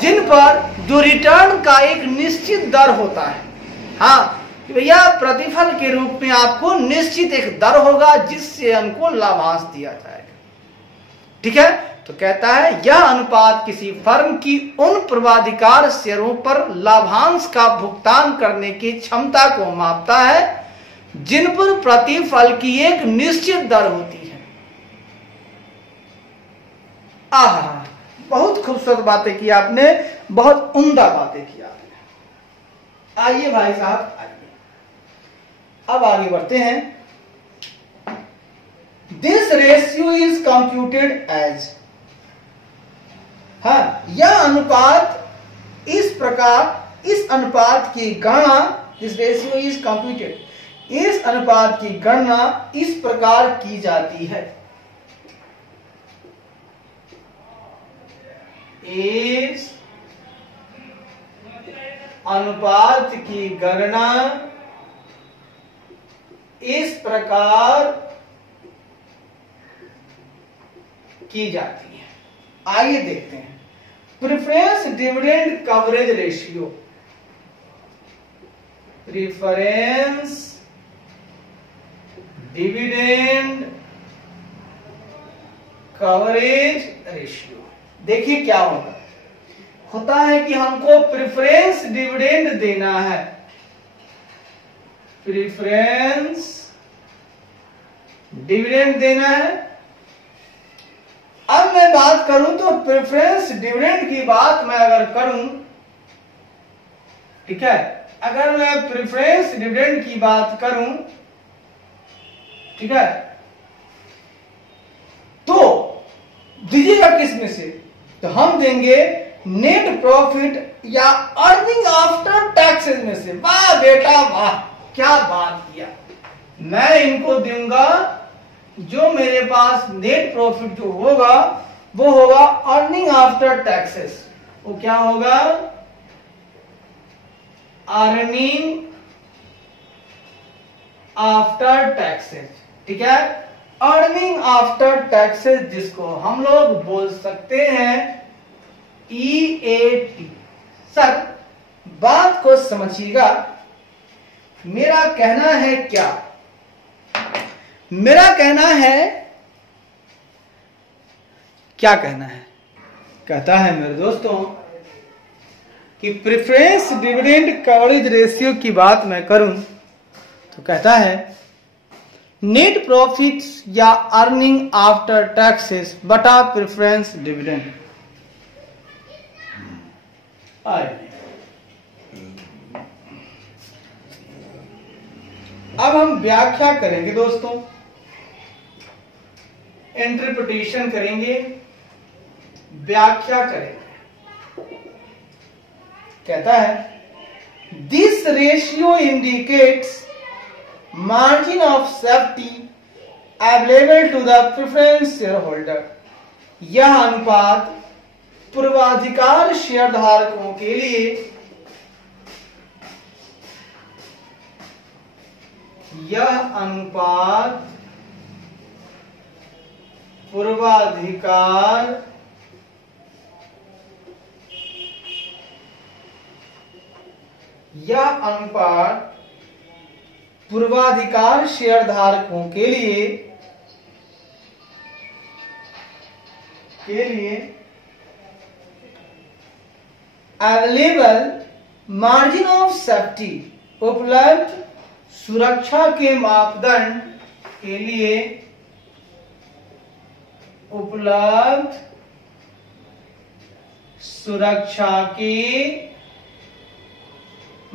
जिन पर जो रिटर्न का एक निश्चित दर होता है, हाँ भैया प्रतिफल के रूप में आपको निश्चित एक दर होगा जिससे हमको लाभांश दिया जाएगा, ठीक है। तो कहता है यह अनुपात किसी फर्म की उन पूर्वाधिकार शेयरों पर लाभांश का भुगतान करने की क्षमता को मापता है जिन पर प्रतिफल की एक निश्चित दर होती है। बहुत खूबसूरत बातें की आपने, बहुत उम्दा बातें की आपने। आइए भाई साहब, आइए अब आगे बढ़ते हैं। This ratio is computed as, यह अनुपात इस प्रकार, इस अनुपात की गणना, दिस रेशियो इज कंप्यूटेड, इस अनुपात की गणना इस प्रकार की जाती है। इस अनुपात की गणना इस प्रकार की जाती है। आइए देखते हैं preference dividend coverage ratio. Preference dividend coverage ratio, देखिए क्या होता है कि हमको प्रेफरेंस डिविडेंड देना है, प्रेफरेंस डिविडेंड देना है। अब मैं बात करूं तो प्रेफरेंस डिविडेंड की बात मैं अगर करूं, ठीक है, अगर मैं प्रेफरेंस डिविडेंड की बात करूं, ठीक है, तो दीजिएगा किस में से, तो हम देंगे नेट प्रॉफिट या अर्निंग आफ्टर टैक्सेस में से। वाह बेटा वाह, क्या बात किया। मैं इनको दूंगा जो मेरे पास नेट प्रॉफिट जो होगा वो होगा अर्निंग आफ्टर टैक्सेस। वो क्या होगा? अर्निंग आफ्टर टैक्सेस, ठीक है। अर्निंग आफ्टर टैक्सेस जिसको हम लोग बोल सकते हैं EAT। सर बात को समझिएगा, मेरा कहना है क्या, मेरा कहना है, क्या कहना है, कहता है मेरे दोस्तों कि प्रेफरेंस डिविडेंड कवरेज रेशियो की बात मैं करूं तो कहता है नेट प्रॉफिट्स या अर्निंग आफ्टर टैक्सेस बटा प्रेफरेंस डिविडेंड। अब हम व्याख्या करेंगे दोस्तों, इंटरप्रिटेशन करेंगे, व्याख्या करेंगे। कहता है this ratio indicates margin of safety available to the preference share holder. यह अनुपात पूर्वाधिकार शेयर धारकों के लिए पूर्वाधिकार शेयर धारकों के लिए अवेलेबल मार्जिन ऑफ सेफ्टी, उपलब्ध सुरक्षा के मापदंड के लिए, उपलब्ध सुरक्षा के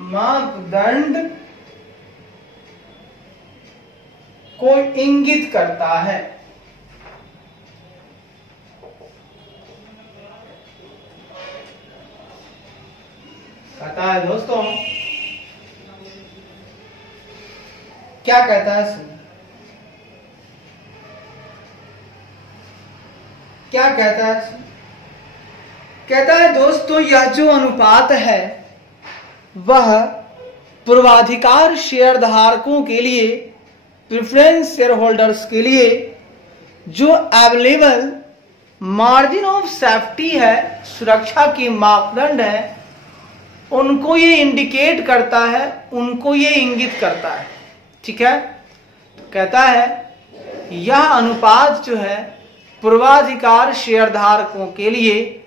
मापदंड को इंगित करता है। कहता है दोस्तों, क्या कहता है सुन, क्या कहता है सुन? कहता है दोस्तों यह जो अनुपात है वह पूर्वाधिकार शेयर धारकों के लिए, प्रेफरेंस शेयर होल्डर्स के लिए जो अवेलेबल मार्जिन ऑफ सेफ्टी है, सुरक्षा की मापदंड है, उनको ये इंडिकेट करता है, उनको ये इंगित करता है, ठीक है। तो कहता है यह अनुपात जो है पूर्वाधिकार शेयर धारकों के लिए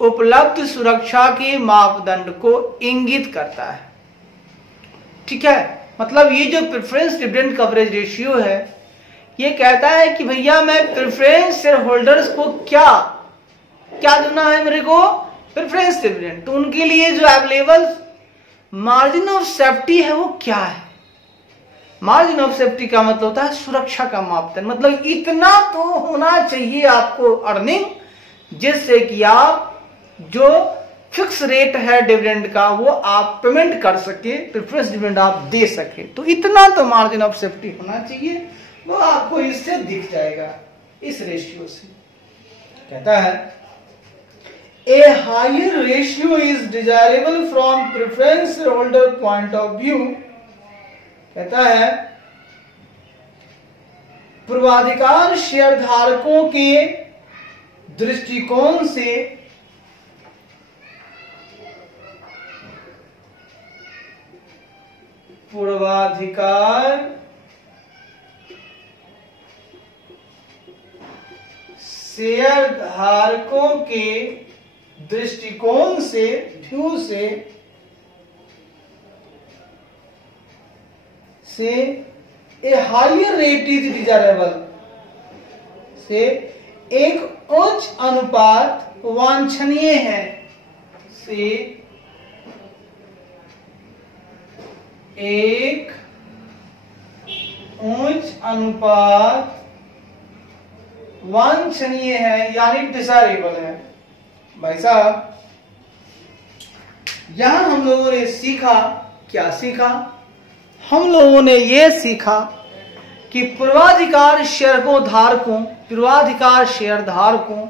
उपलब्ध सुरक्षा के मापदंड को इंगित करता है, ठीक है। मतलब ये जो प्रेफरेंस डिविडेंड कवरेज रेशियो है ये कहता है कि भैया मैं प्रेफरेंस शेयर होल्डर्स को क्या क्या देना है, मेरे को प्रेफरेंस डिविडेंड, तो उनके लिए जो अवेलेबल मार्जिन ऑफ सेफ्टी है वो क्या है। मार्जिन ऑफ सेफ्टी का मतलब होता है सुरक्षा का मापदंड, मतलब इतना तो होना चाहिए आपको अर्निंग जिससे कि आप जो फिक्स रेट है डिविडेंड का वो आप पेमेंट कर सके, प्रेफरेंस डिविडेंड आप दे सके, तो इतना तो मार्जिन ऑफ सेफ्टी होना चाहिए, वो आपको इससे दिख जाएगा, इस रेशियो से। कहता है a higher ratio is desirable from preference holder point of view. कहता है पूर्वाधिकार शेयर धारकों के दृष्टिकोण से पूर्वाधिकार शेयर धारकों के दृष्टिकोण से, व्यू से a higher rate is desirable, से एक उच्च अनुपात वांछनीय है, से एक उच्च अनुपात वांछनीय है यानी डिजायरेबल है। भाई साहब यहां हम लोगों ने सीखा, क्या सीखा? हम लोगों ने यह सीखा कि पूर्वाधिकार शेयर धारकों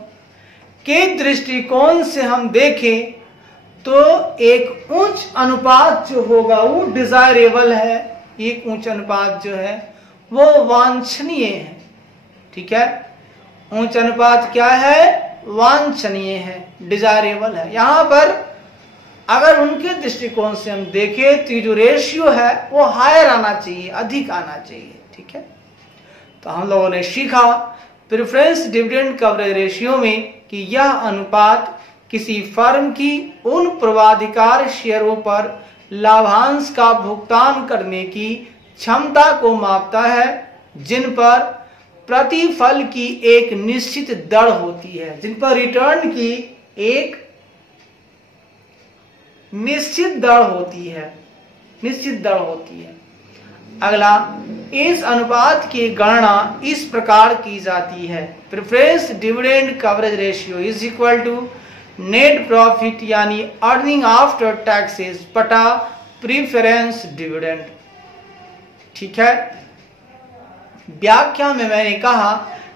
के दृष्टिकोण से हम देखें तो एक उच्च अनुपात जो होगा वो डिजायरेबल है, एक उच्च अनुपात जो है वो वांछनीय है। ठीक है, उच्च अनुपात क्या है? वांछनीय है, डिजायरेबल है। यहां पर अगर उनके दृष्टिकोण से हम देखें तो जो रेशियो है वो हायर आना चाहिए, अधिक आना चाहिए। ठीक है, तो हम लोगों ने सीखा प्रेफरेंस डिविडेंड कवरेज रेशियो में कि यह अनुपात किसी फर्म की उन पूर्वाधिकार शेयरों पर लाभांश का भुगतान करने की क्षमता को मापता है जिन पर प्रतिफल की एक निश्चित दर होती है, जिन पर रिटर्न की एक निश्चित दर होती है। अगला, इस अनुपात की गणना इस प्रकार की जाती है, preference dividend coverage ratio is equal to net profit यानी अर्निंग आफ्टर टैक्सेस बटा प्रीफरेंस डिविडेंड। ठीक है, व्याख्या में मैंने कहा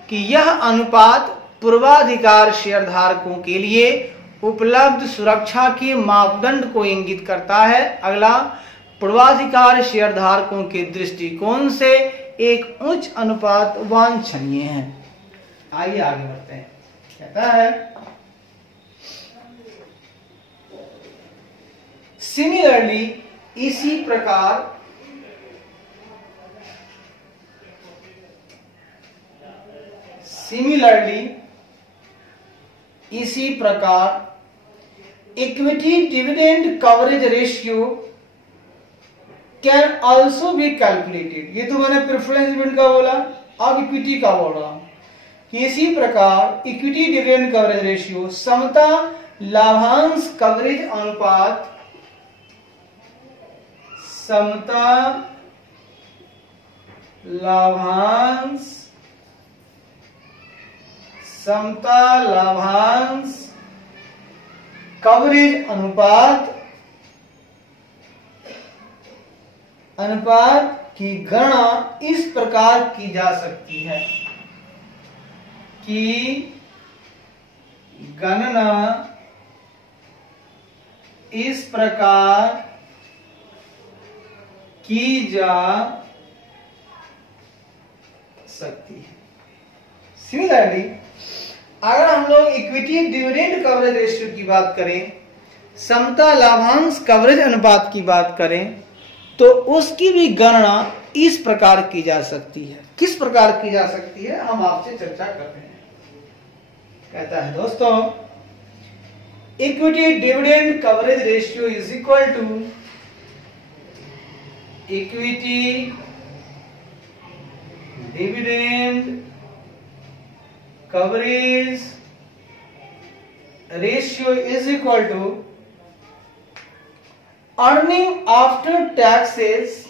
कि यह अनुपात पूर्वाधिकार शेयरधारकों के लिए उपलब्ध सुरक्षा के मापदंड को इंगित करता है। अगला, पूर्वाधिकार शेयरधारकों के दृष्टिकोण से एक उच्च अनुपात वांछनीय है। आइए आगे बढ़ते हैं। कहता है सिमिलरली इसी प्रकार equity dividend coverage ratio can also be calculated. ये तो मैंने प्रेफरेंस डिविडेंड का बोला, अब इक्विटी का बोल रहा हूं कि इसी प्रकार इक्विटी डिविडेंड कवरेज रेशियो समता लाभांश कवरेज अनुपात, समता लाभांश कवरेज अनुपात की गणना इस प्रकार की जा सकती है कि गणना इस प्रकार की जा सकती है। सिमिलरली अगर हम लोग इक्विटी डिविडेंड कवरेज रेशियो की बात करें, समता लाभांश कवरेज अनुपात की बात करें, तो उसकी भी गणना इस प्रकार की जा सकती है। किस प्रकार की जा सकती है हम आपसे चर्चा कर रहे हैं। कहता है दोस्तों, equity dividend coverage ratio is equal to equity dividend coverage ratio is equal to earning after taxes,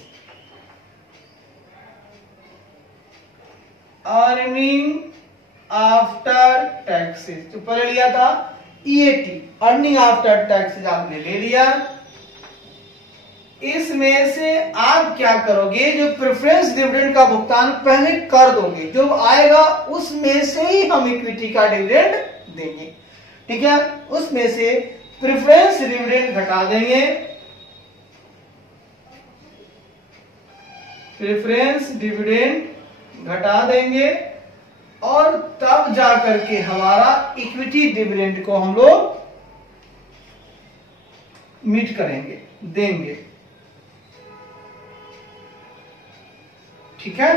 जो पहले लिया था EAT, अर्निंग आफ्टर टैक्सेस आपने ले लिया। इसमें से आप क्या करोगे, जो प्रेफरेंस डिविडेंड का भुगतान पहले कर दोगे, जो आएगा उसमें से ही हम इक्विटी का डिविडेंड देंगे। ठीक है, उसमें से प्रेफरेंस डिविडेंड घटा देंगे, प्रेफरेंस डिविडेंड घटा देंगे और तब जाकर के हमारा इक्विटी डिविडेंड को हम लोग मीट करेंगे, देंगे। ठीक है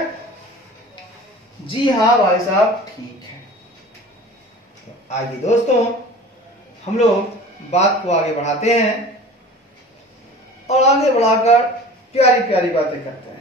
जी, हाँ भाई साहब, ठीक है। तो आगे दोस्तों हम लोग बात को आगे बढ़ाते हैं और आगे बढ़ाकर प्यारी प्यारी बातें करते हैं।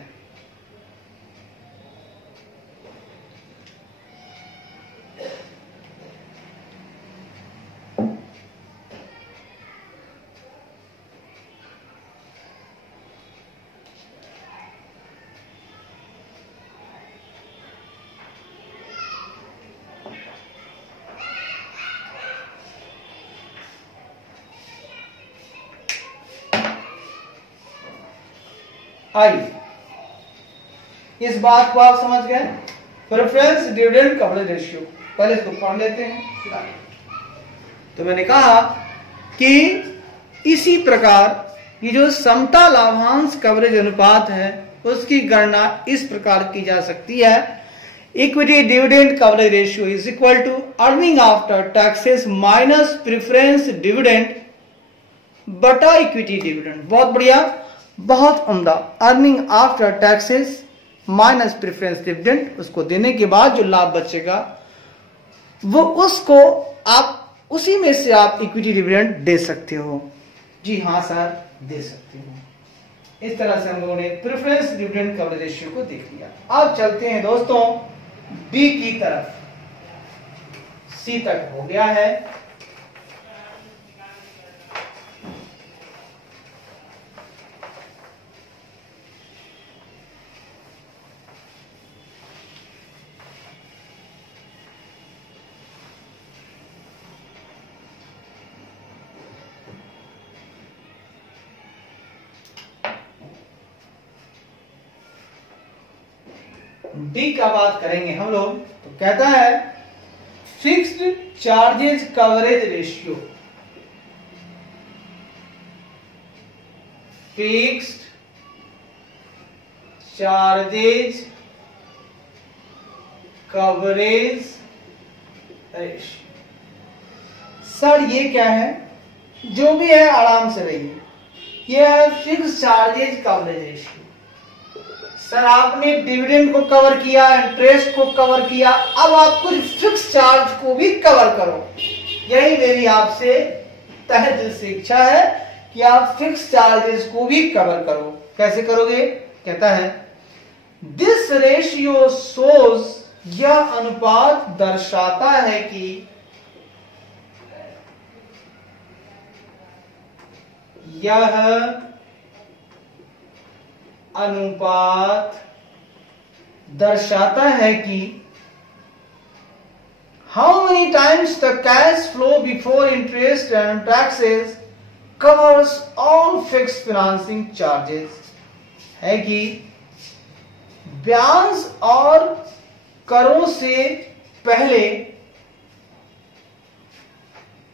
आई। इस बात को आप समझ गए। प्रेफरेंस डिविडेंड कवरेज रेशियो, पहले इसको पढ़ लेते हैं। तो मैंने कहा कि इसी प्रकार ये जो समता लाभांश कवरेज अनुपात है उसकी गणना इस प्रकार की जा सकती है। Equity dividend coverage ratio is equal to earning after taxes minus preference dividend बटा इक्विटी डिविडेंड। बहुत बढ़िया, बहुत उम्दा। Earning after taxes minus preference dividend, उसको देने के बाद जो लाभ बचेगा वो उसको आप उसी में से आप इक्विटी डिविडेंड दे सकते हो। जी हाँ सर, दे सकते हो। इस तरह से हम लोगों ने प्रेफरेंस डिविडेंड कवरेज रेशियो को देख लिया। अब चलते हैं दोस्तों बी की तरफ। सी तक हो गया है। डी का बात करेंगे हम लोग। तो कहता है fixed charges coverage ratio. Fixed charges coverage ratio. Sir ये क्या है? जो भी है आराम से रहिए। ये है fixed charges coverage ratio. Sir आपने डिविडेंड को कवर किया, इंटरेस्ट को कवर किया, अब आप कुछ फिक्स चार्ज को भी कवर करो। यही मेरी आपसे तहे दिल से इच्छा है कि आप फिक्स चार्जेस को भी कवर करो। कैसे करोगे? कहता है दिस रेशियो शोज, यह अनुपात दर्शाता है कि यह अनुपात दर्शाता है कि how many times the cash flow before interest and taxes covers all fixed financing charges. है कि ब्याज और करों से पहले,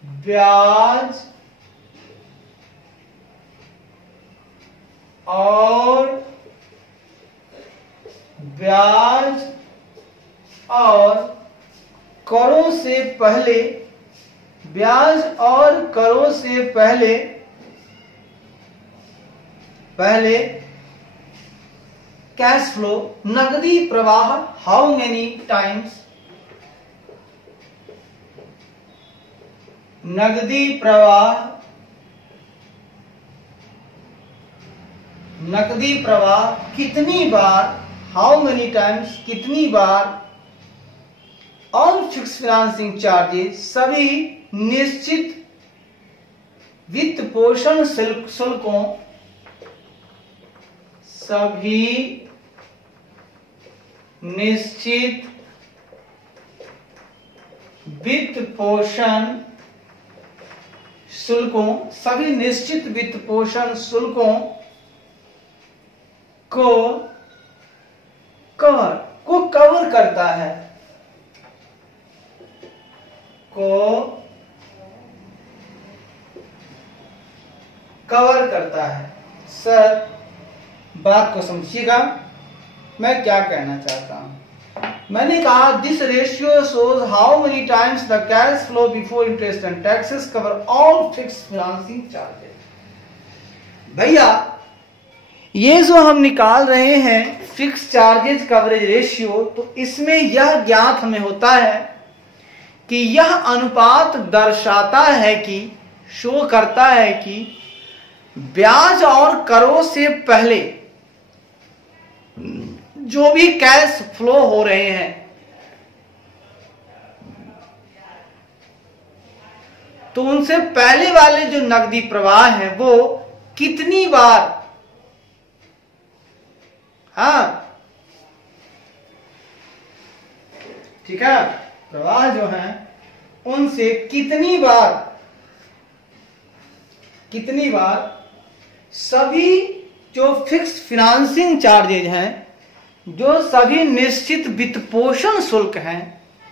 ब्याज और करों से पहले, ब्याज और करों से पहले कैश फ्लो, नकदी प्रवाह, हाउ मेनी टाइम्स, नकदी प्रवाह कितनी बार, हाउ मेनी टाइम्स कितनी बार, ऑल फिक्स फाइनेंसिंग चार्जेस सभी निश्चित वित्त पोषण शुल्कों, सभी निश्चित वित्त पोषण शुल्कों, सभी निश्चित वित्त पोषण शुल्कों को कवर करता है, सर बात को समझिएगा मैं क्या कहना चाहता हूं। मैंने कहा this ratio shows how many times the cash flow before interest and taxes cover all fixed financing charges. भैया ये जो हम निकाल रहे हैं फिक्स चार्जेज कवरेज रेशियो, तो इसमें यह ज्ञात हमें होता है कि यह अनुपात दर्शाता है कि, शो करता है कि ब्याज और करों से पहले जो भी कैश फ्लो हो रहे हैं, तो उनसे पहले वाले जो नकदी प्रवाह है वो कितनी बार, हाँ ठीक है, प्रवाह जो है उनसे कितनी बार सभी जो फिक्स फिनांसिंग चार्जेज हैं, जो सभी निश्चित वित्तपोषण शुल्क हैं,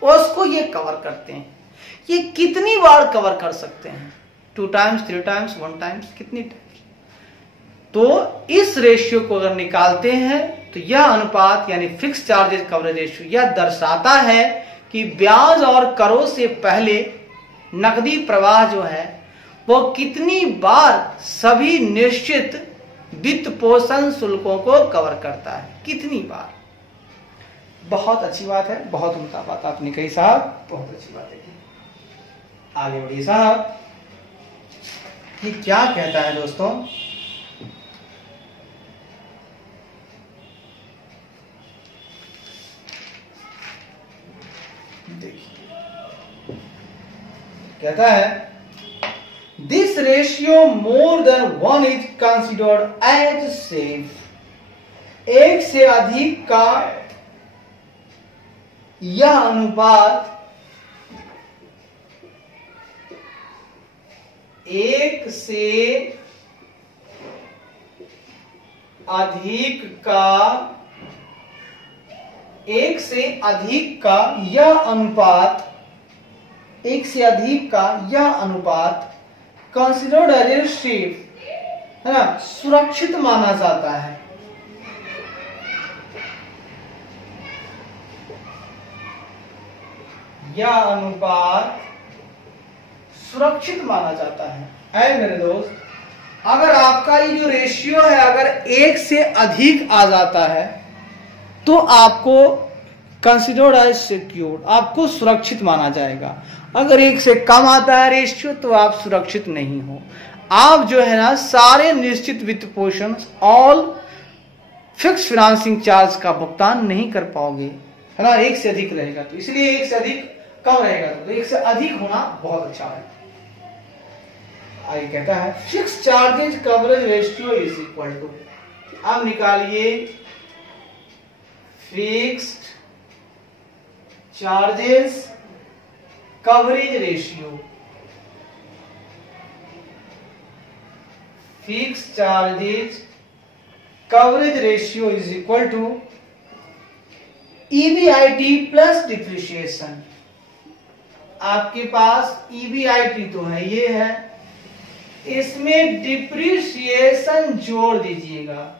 उसको ये कवर करते हैं। ये कितनी बार कवर कर सकते हैं? 2 टाइम्स, 3 टाइम्स, 1 टाइम्स, कितनी टाइम्स? तो इस रेशियो को अगर निकालते हैं तो यह अनुपात यानी फिक्स चार्जेज कवरेज रेशियो यह दर्शाता है कि ब्याज और करों से पहले नकदी प्रवाह जो है वो कितनी बार सभी निश्चित वित्त पोषण शुल्कों को कवर करता है, कितनी बार। बहुत अच्छी बात है, बहुत उम्दा बात आपने कही साहब, बहुत अच्छी बात है। आगे बढ़िए साहब, ये क्या कहता है दोस्तों? देखिए कहता है this ratio more than 1 is considered as safe. एक से अधिक का यह अनुपात, एक से अधिक का यह अनुपात, एक से अधिक का यह अनुपात कंसिडर्ड एज सेफ, है ना, सुरक्षित माना जाता है। यह अनुपात सुरक्षित माना जाता है। ऐ मेरे दोस्त, अगर आपका ये जो रेशियो है अगर 1 से अधिक आ जाता है तो आपको कंसिडर्ड एज सिक्योर्ड, आपको सुरक्षित माना जाएगा। अगर 1 से कम आता है रेशियो तो आप सुरक्षित नहीं हो। आप जो है ना सारे निश्चित वित्त पोषण, ऑल फिक्स फाइनेंसिंग चार्ज का भुगतान नहीं कर पाओगे, है ना, 1 से अधिक रहेगा। तो इसलिए 1 से अधिक कम रहेगा तो 1 से अधिक होना बहुत अच्छा है। आगे कहता है fix charges coverage ratio is equal to, अब निकालिए fixed charges coverage ratio. Fix charges coverage ratio is equal to EBIT plus depreciation. आपके पास ईबीआईटी तो है, ये है, इसमें डिप्रिसिएशन जोड़ दीजिएगा,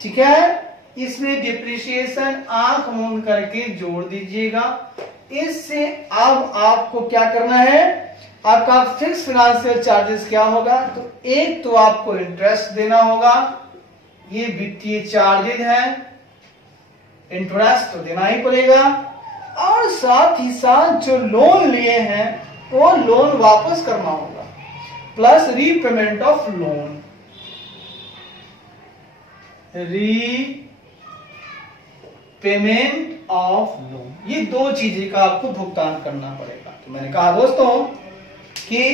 ठीक है। इसमें डिप्रिसिएशन आंख मूंद करके जोड़ दीजिएगा। इससे अब आपको क्या करना है, आपका फिक्स फाइनेंशियल चार्जेस क्या होगा, तो एक तो आपको इंटरेस्ट देना होगा, ये वित्तीय चार्जेज है, इंटरेस्ट तो देना ही पड़ेगा, और साथ ही साथ जो लोन लिए हैं वो लोन वापस करना होगा, plus repayment of loan, payment of loan, ये 2 चीजें का आपको भुगतान करना पड़ेगा। तो मैंने कहा दोस्तों कि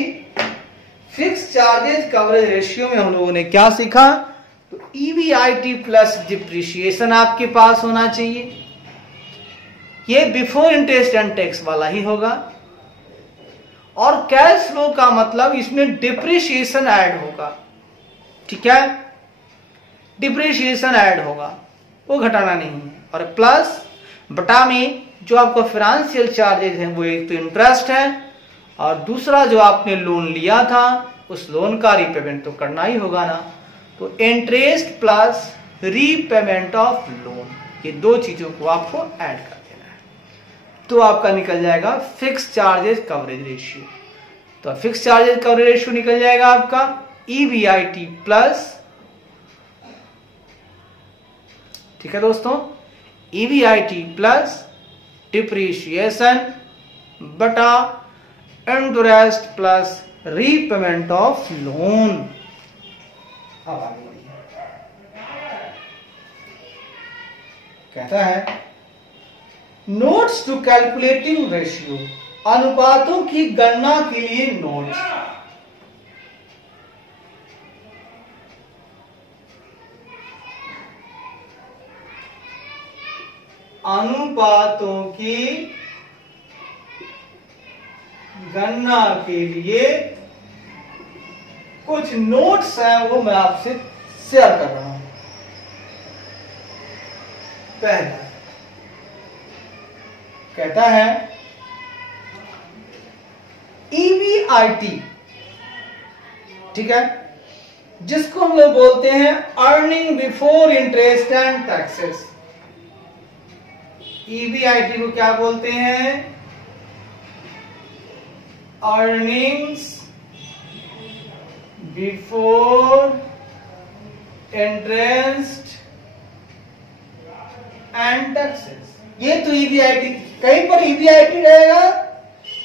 फिक्स चार्जेज कवरेज रेशियो में हम लोगों ने क्या सीखा, तो ईबीआईटी प्लस डिप्रिसिएशन आपके पास होना चाहिए, ये बिफोर इंटरेस्ट एंड टैक्स वाला ही होगा, और कैश फ्लो का मतलब इसमें डिप्रिसिएशन ऐड होगा, ठीक है, डिप्रिसिएशन ऐड होगा, वो घटाना नहीं है, और प्लस बटा में जो आपको फाइनेंशियल चार्जेज है वो एक तो इंटरेस्ट है, और दूसरा जो आपने लोन लिया था उस लोन का रीपेमेंट तो करना ही होगा ना, तो interest plus repayment of loan, ये 2 चीजों को आपको ऐड कर देना है, तो आपका निकल जाएगा फिक्स चार्जेज कवरेज रेशियो। तो फिक्स चार्जेज कवरेज रेशियो निकल जाएगा आपका ईबीआईटी प्लस, ठीक है दोस्तों, ईबीआईटी प्लस डिप्रिसिएशन बटा interest plus repayment of loan. अब आगे बढ़िए, कहता है नोट्स टू कैलकुलेटिंग रेशियो, अनुपातों की गणना के लिए नोट्स। अनुपातों की गणना के लिए कुछ नोट्स हैं वो मैं आपसे शेयर कर रहा हूं। पहला कहता है EBIT, ठीक है, जिसको हम लोग बोलते हैं earning before interest and taxes. EBIT को क्या बोलते हैं? Earnings before interest and taxes. ये तो EBIT, कहीं पर EBIT रहेगा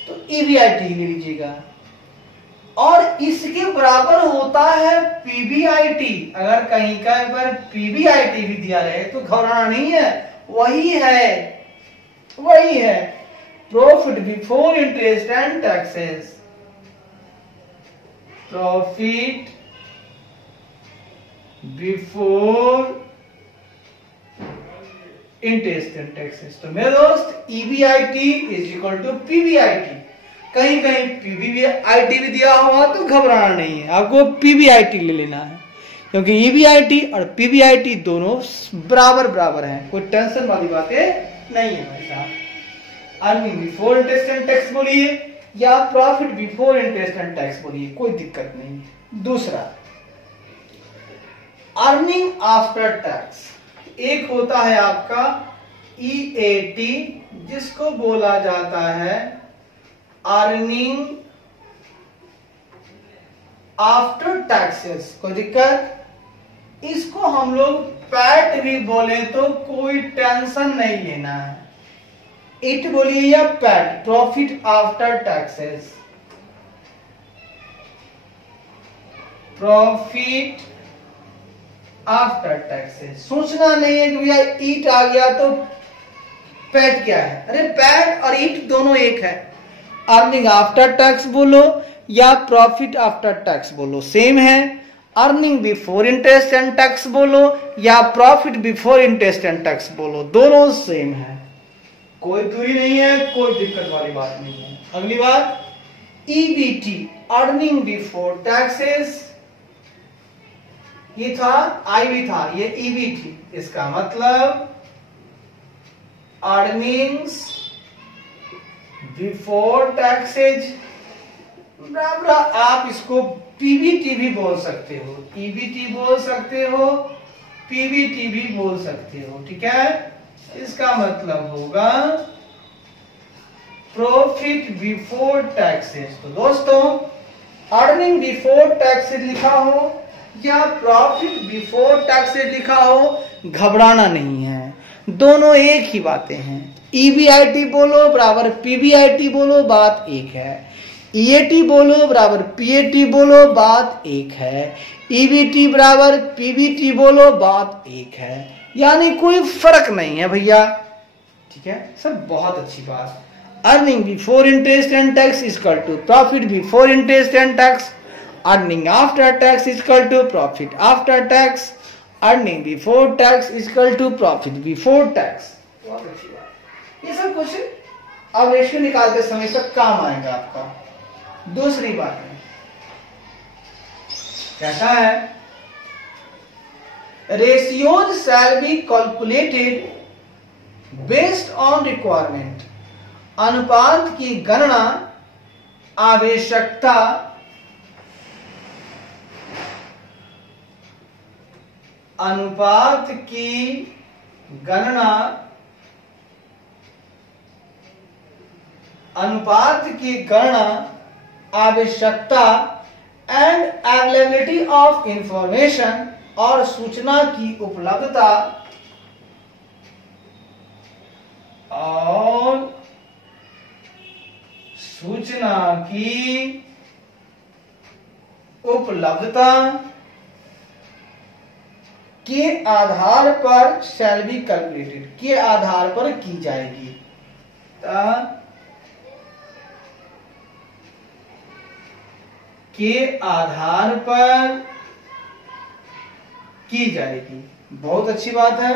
तो EBIT ले लीजिएगा, और इसके बराबर होता है PBIT। अगर कहीं का पर PBIT भी दिया रहे तो घबराना नहीं है, वही है profit before interest and taxes. Profit before interest and taxes. तो मेरे दोस्त EBIT is equal to PBIT। कहीं कहीं PBIT भी दिया हुआ तो घबराना नहीं है, आपको PBIT ले लेना है, क्योंकि EBIT और PBIT दोनों बराबर बराबर हैं, कोई टेंशन वाली बातें नहीं है भाई साहब। Earning before interest and tax बोलिए या profit before interest and tax बोलिए, कोई दिक्कत नहीं है। दूसरा अर्निंग आफ्टर टैक्स, एक होता है आपका EAT, जिसको बोला जाता है अर्निंग आफ्टर टैक्सेस। कोई दिक्कत? इसको हम लोग पैट भी बोले तो कोई टेंशन नहीं लेना है। इट बोलिए या PAT, profit after taxes. Profit after taxes. सोचना नहीं है कि भैया ईट आ गया तो पैट क्या है। अरे पैट और ईट दोनों एक है। अर्निंग आफ्टर टैक्स बोलो या प्रॉफिट आफ्टर टैक्स बोलो, सेम है। Earning before interest and tax बोलो या profit before interest and tax बोलो, दोनों सेम है, कोई दूरी नहीं है, कोई दिक्कत वाली बात नहीं है। अगली बात EBT, अर्निंग बिफोर टैक्सेस। ये था IB था, ये EBT। इसका मतलब अर्निंग्स बिफोर टैक्सेज। बराबर आप इसको PBT भी बोल सकते हो, EBT बोल सकते हो, PBT भी बोल सकते हो, ठीक है। इसका मतलब होगा प्रॉफिट बिफोर टैक्सेस। तो दोस्तों अर्निंग बिफोर टैक्सेस लिखा हो या प्रॉफिट बिफोर टैक्सेस लिखा हो, घबराना नहीं है, दोनों एक ही बातें हैं। EBIT बोलो बराबर PBIT बोलो, बात एक है। EAT बोलो बराबर PAT बोलो, बात एक है। EBT बराबर PBT बोलो, बात एक है, यानी कोई फर्क नहीं है भैया, ठीक है। सब बहुत अच्छी बात। Earning before interest and tax equal to profit before interest and tax. Earning after tax equal to profit after tax. Earning before tax equal to profit before tax. बहुत अच्छी बात। ये सब क्वेश्चन अब रेशियो निकालते समय तक काम आएगा आपका। दूसरी बात है, कहता है ratios shall be calculated based on requirement। अनुपात की गणना आवश्यकता आवश्यकता एंड अवेलेबिलिटी ऑफ इंफॉर्मेशन, और सूचना की उपलब्धता के आधार पर शैल बी कैलकुलेटेड, के आधार पर की जाएगी। के आधार पर की जाएगी, बहुत अच्छी बात है।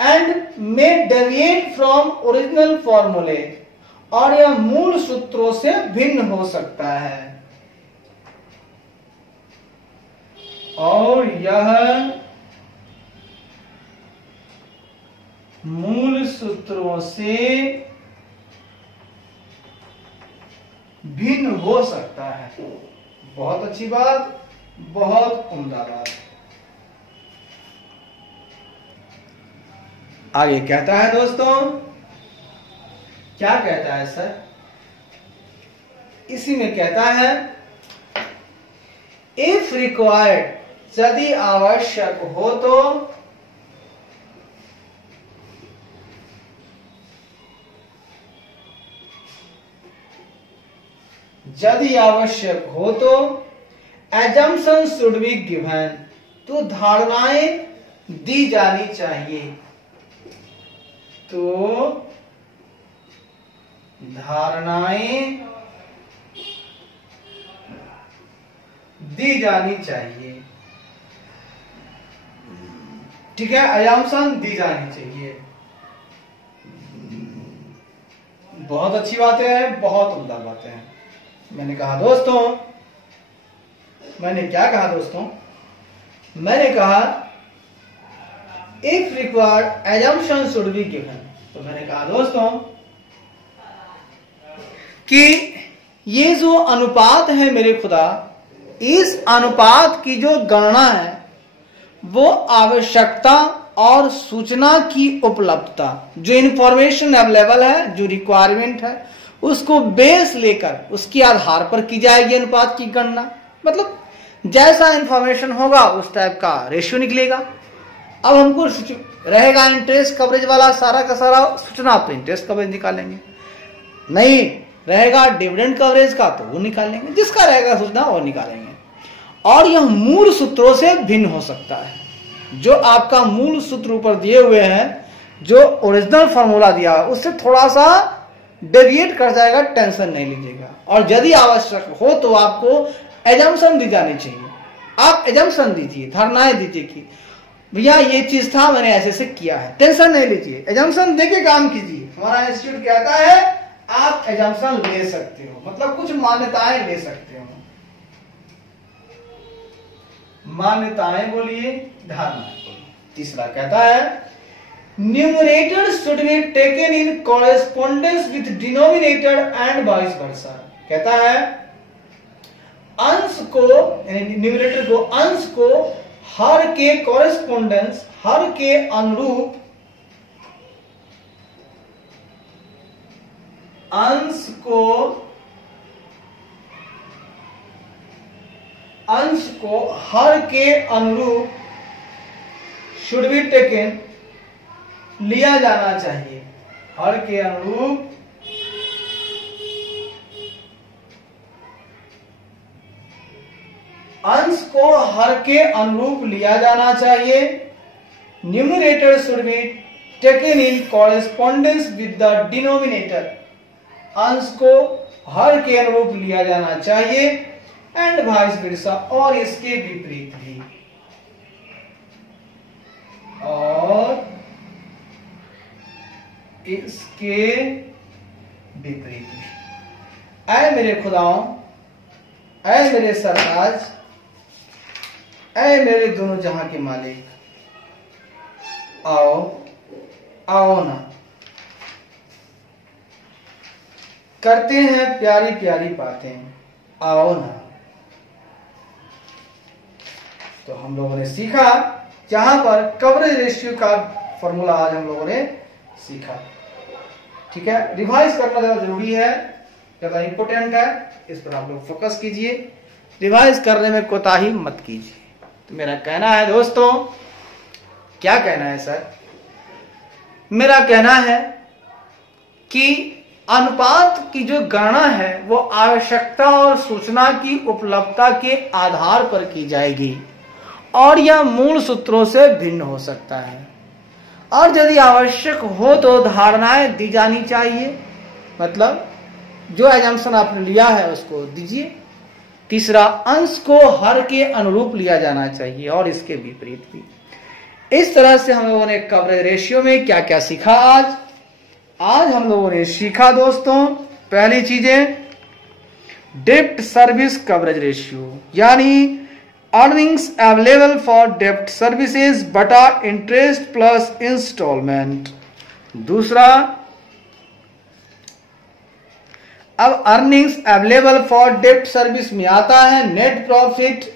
And may deviate from original फॉर्मूले, और यह मूल सूत्रों से भिन्न हो सकता है। और यह मूल सूत्रों से भिन्न हो सकता है। बहुत अच्छी बात, बहुत उम्दा बात। आगे कहता है दोस्तों, क्या कहता है सर? इसी में कहता है इफ रिक्वायर्ड, यदि आवश्यक हो तो यदि आवश्यक हो तो एजम्पशन शुड बी गिवन, तो धारणाएं दी जानी चाहिए। तो धारणाएं दी जानी चाहिए। ठीक है, एजम्पशन दी जानी चाहिए। बहुत अच्छी बातें हैं, बहुत उम्दा बातें हैं। मैंने कहा दोस्तों, मैंने क्या कहा दोस्तों? मैंने कहा if required assumption should be given. तो मैंने कहा दोस्तों कि ये जो अनुपात है मेरे खुदा, इस अनुपात की जो गणना है वो आवश्यकता और सूचना की उपलब्धता, जो इंफॉर्मेशन अवेलेबल है, जो रिक्वायरमेंट है, उसको बेस लेकर उसके आधार पर की जाएगी अनुपात की गणना। मतलब जैसा इंफॉर्मेशन होगा उस टाइप का रेशियो निकलेगा। अब हमको रहेगा इंटरेस्ट कवरेज वाला सारा का सारा सूचना, तो इंटरेस्ट कवरेज निकालेंगे। नहीं रहेगा डिविडेंड कवरेज का, तो वो निकालेंगे। जिसका रहेगा सूचना वो निकालेंगे। और यह मूल सूत्रों से भिन्न हो सकता है। जो आपका मूल सूत्र ऊपर दिए हुए हैं, जो ओरिजिनल फॉर्मूला दिया है, उससे थोड़ा सा डेविएट कर जाएगा, टेंशन नहीं लीजिएगा। और यदि आवश्यक हो तो आपको एजम्पशन दी जानी चाहिए। आप एजम्पशन दीजिए, धारणाएं दीजिए कि भैया ये चीज था, मैंने ऐसे से किया है। टेंशन नहीं लीजिए, एजम्पशन देके काम कीजिए। हमारा इंस्टीट्यूट कहता है आप एजम्पशन ले सकते हो, मतलब कुछ मान्यताएं ले सकते हो। मान्यताएं बोलिए, धारणाएं बोलिए। तीसरा कहता है numerator should be taken in correspondence with denominator and vice versa। कहता है अंश को, न्यूमरेटर को, अंश को हर के कॉरेस्पोंडेंस, हर के अनुरूप, अंश को हर के अनुरूप शुड बी टेकन, लिया जाना चाहिए। हर के अनुरूप अंश को हर के अनुरूप लिया जाना चाहिए। Numerator should be taken in correspondence with the denominator, अंश को हर के अनुरूप लिया जाना चाहिए। एंड वाइस वर्सा, और इसके विपरीत भी, और इसके विपरीत भी। ऐ मेरे खुदाओं, ऐ मेरे सरताज, ऐ मेरे दोनों जहां के मालिक, आओ आओ ना, करते हैं प्यारी प्यारी बातें, आओ ना। तो हम लोगों ने सीखा, जहां पर कवरेज रेशियो का फॉर्मूला आज हम लोगों ने सीखा। ठीक है, रिवाइज करना ज्यादा जरूरी है, ज्यादा इंपॉर्टेंट है, इस पर आप लोग फोकस कीजिए। रिवाइज करने में कोताही मत कीजिए। तो मेरा कहना है दोस्तों, क्या कहना है सर? मेरा कहना है कि अनुपात की जो गणना है वो आवश्यकता और सूचना की उपलब्धता के आधार पर की जाएगी, और यह मूल सूत्रों से भिन्न हो सकता है। और यदि आवश्यक हो तो धारणाएं दी जानी चाहिए, मतलब जो एजम्पशन आपने लिया है उसको दीजिए। तीसरा, अंश को हर के अनुरूप लिया जाना चाहिए, और इसके विपरीत भी। इस तरह से हम लोगों ने कवरेज रेशियो में क्या क्या सीखा आज हम लोगों ने सीखा दोस्तों, पहली चीजें डेब्ट सर्विस कवरेज रेशियो, यानी अर्निंग्स अवेलेबल फॉर डेब्ट सर्विसेज बटा इंटरेस्ट प्लस इंस्टॉलमेंट। दूसरा, अब अर्निंग्स अवेलेबल फॉर डेब्ट सर्विस में आता है नेट प्रॉफिट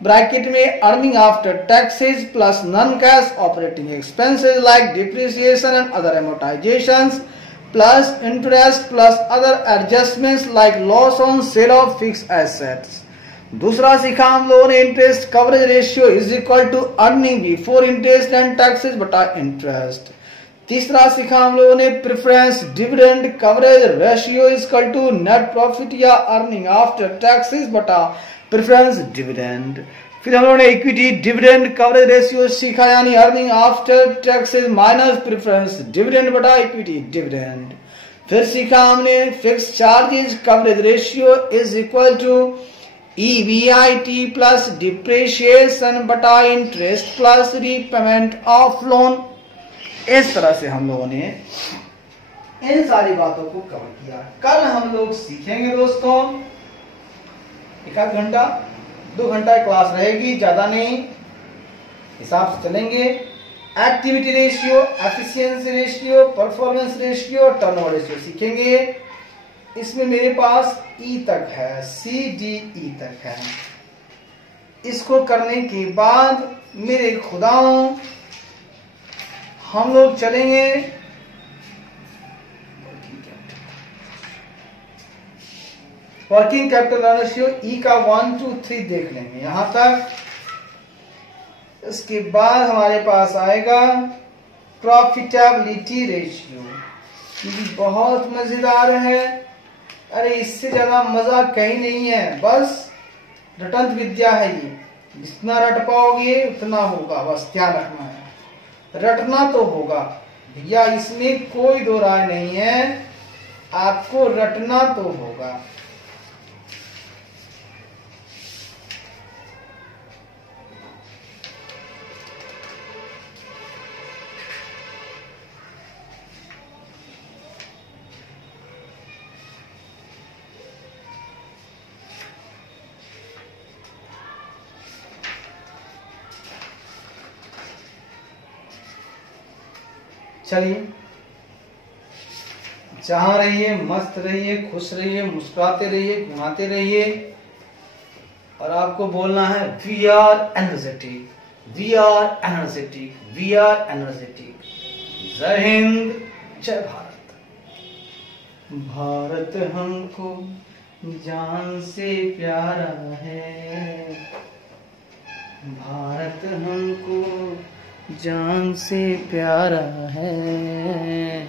ब्रैकेट में earning after taxes plus non cash operating expenses like depreciation and other amortizations plus interest plus other adjustments like loss on sale of fixed assets. दूसरा सीखा हम लोगों ने interest coverage ratio is equal to earning before interest and taxes बटा interest. तीसरा सीखा हम लोगों ने preference dividend coverage ratio is equal to net profit या अर्निंग आफ्टर टैक्सेस बटा प्रेफरेंस डिविडेंड। फिर हम लोगों ने इक्विटी डिविडेंड कवरेज रेशियो सीखा, यानी earning after taxes minus preference dividend बटा इक्विटी डिविडेंड। फिर सीखा हमने fix charges coverage ratio is equal to EBIT plus depreciation बटा interest plus repayment of loan. इस तरह से हम लोगों ने इन सारी बातों को कवर किया। कल हम लोग सीखेंगे दोस्तों, एक आध घंटा 2 घंटा क्लास रहेगी, ज्यादा नहीं, हिसाब से चलेंगे। Activity ratio, efficiency ratio, performance ratio, turnover ratio सीखेंगे। इसमें मेरे पास ई तक है, CDE तक है। इसको करने के बाद मेरे खुदाओं हम लोग चलेंगे वर्किंग कैपिटल रेशियो, ई का 1 2 3 देख लेंगे यहां तक। इसके बाद हमारे पास आएगा प्रॉफिटेबिलिटी रेशियो, ये बहुत मजेदार है। अरे इससे ज्यादा मजा कहीं नहीं है, बस रटंत विद्या है ये, जितना रट पाओगे उतना होगा, बस ध्यान रखना है, रटना तो होगा भैया, इसमें कोई दो राय नहीं है, आपको रटना तो होगा। चलिए, जहां रहिए, मस्त रहिए, खुश रहिए, मुस्कुराते रहिए, घुमाते रहिए, और आपको बोलना है we are energetic, we are energetic, we are energetic. जय हिंद, जय भारत। भारत हमको जान से प्यारा है, भारत हमको जान से प्यारा है।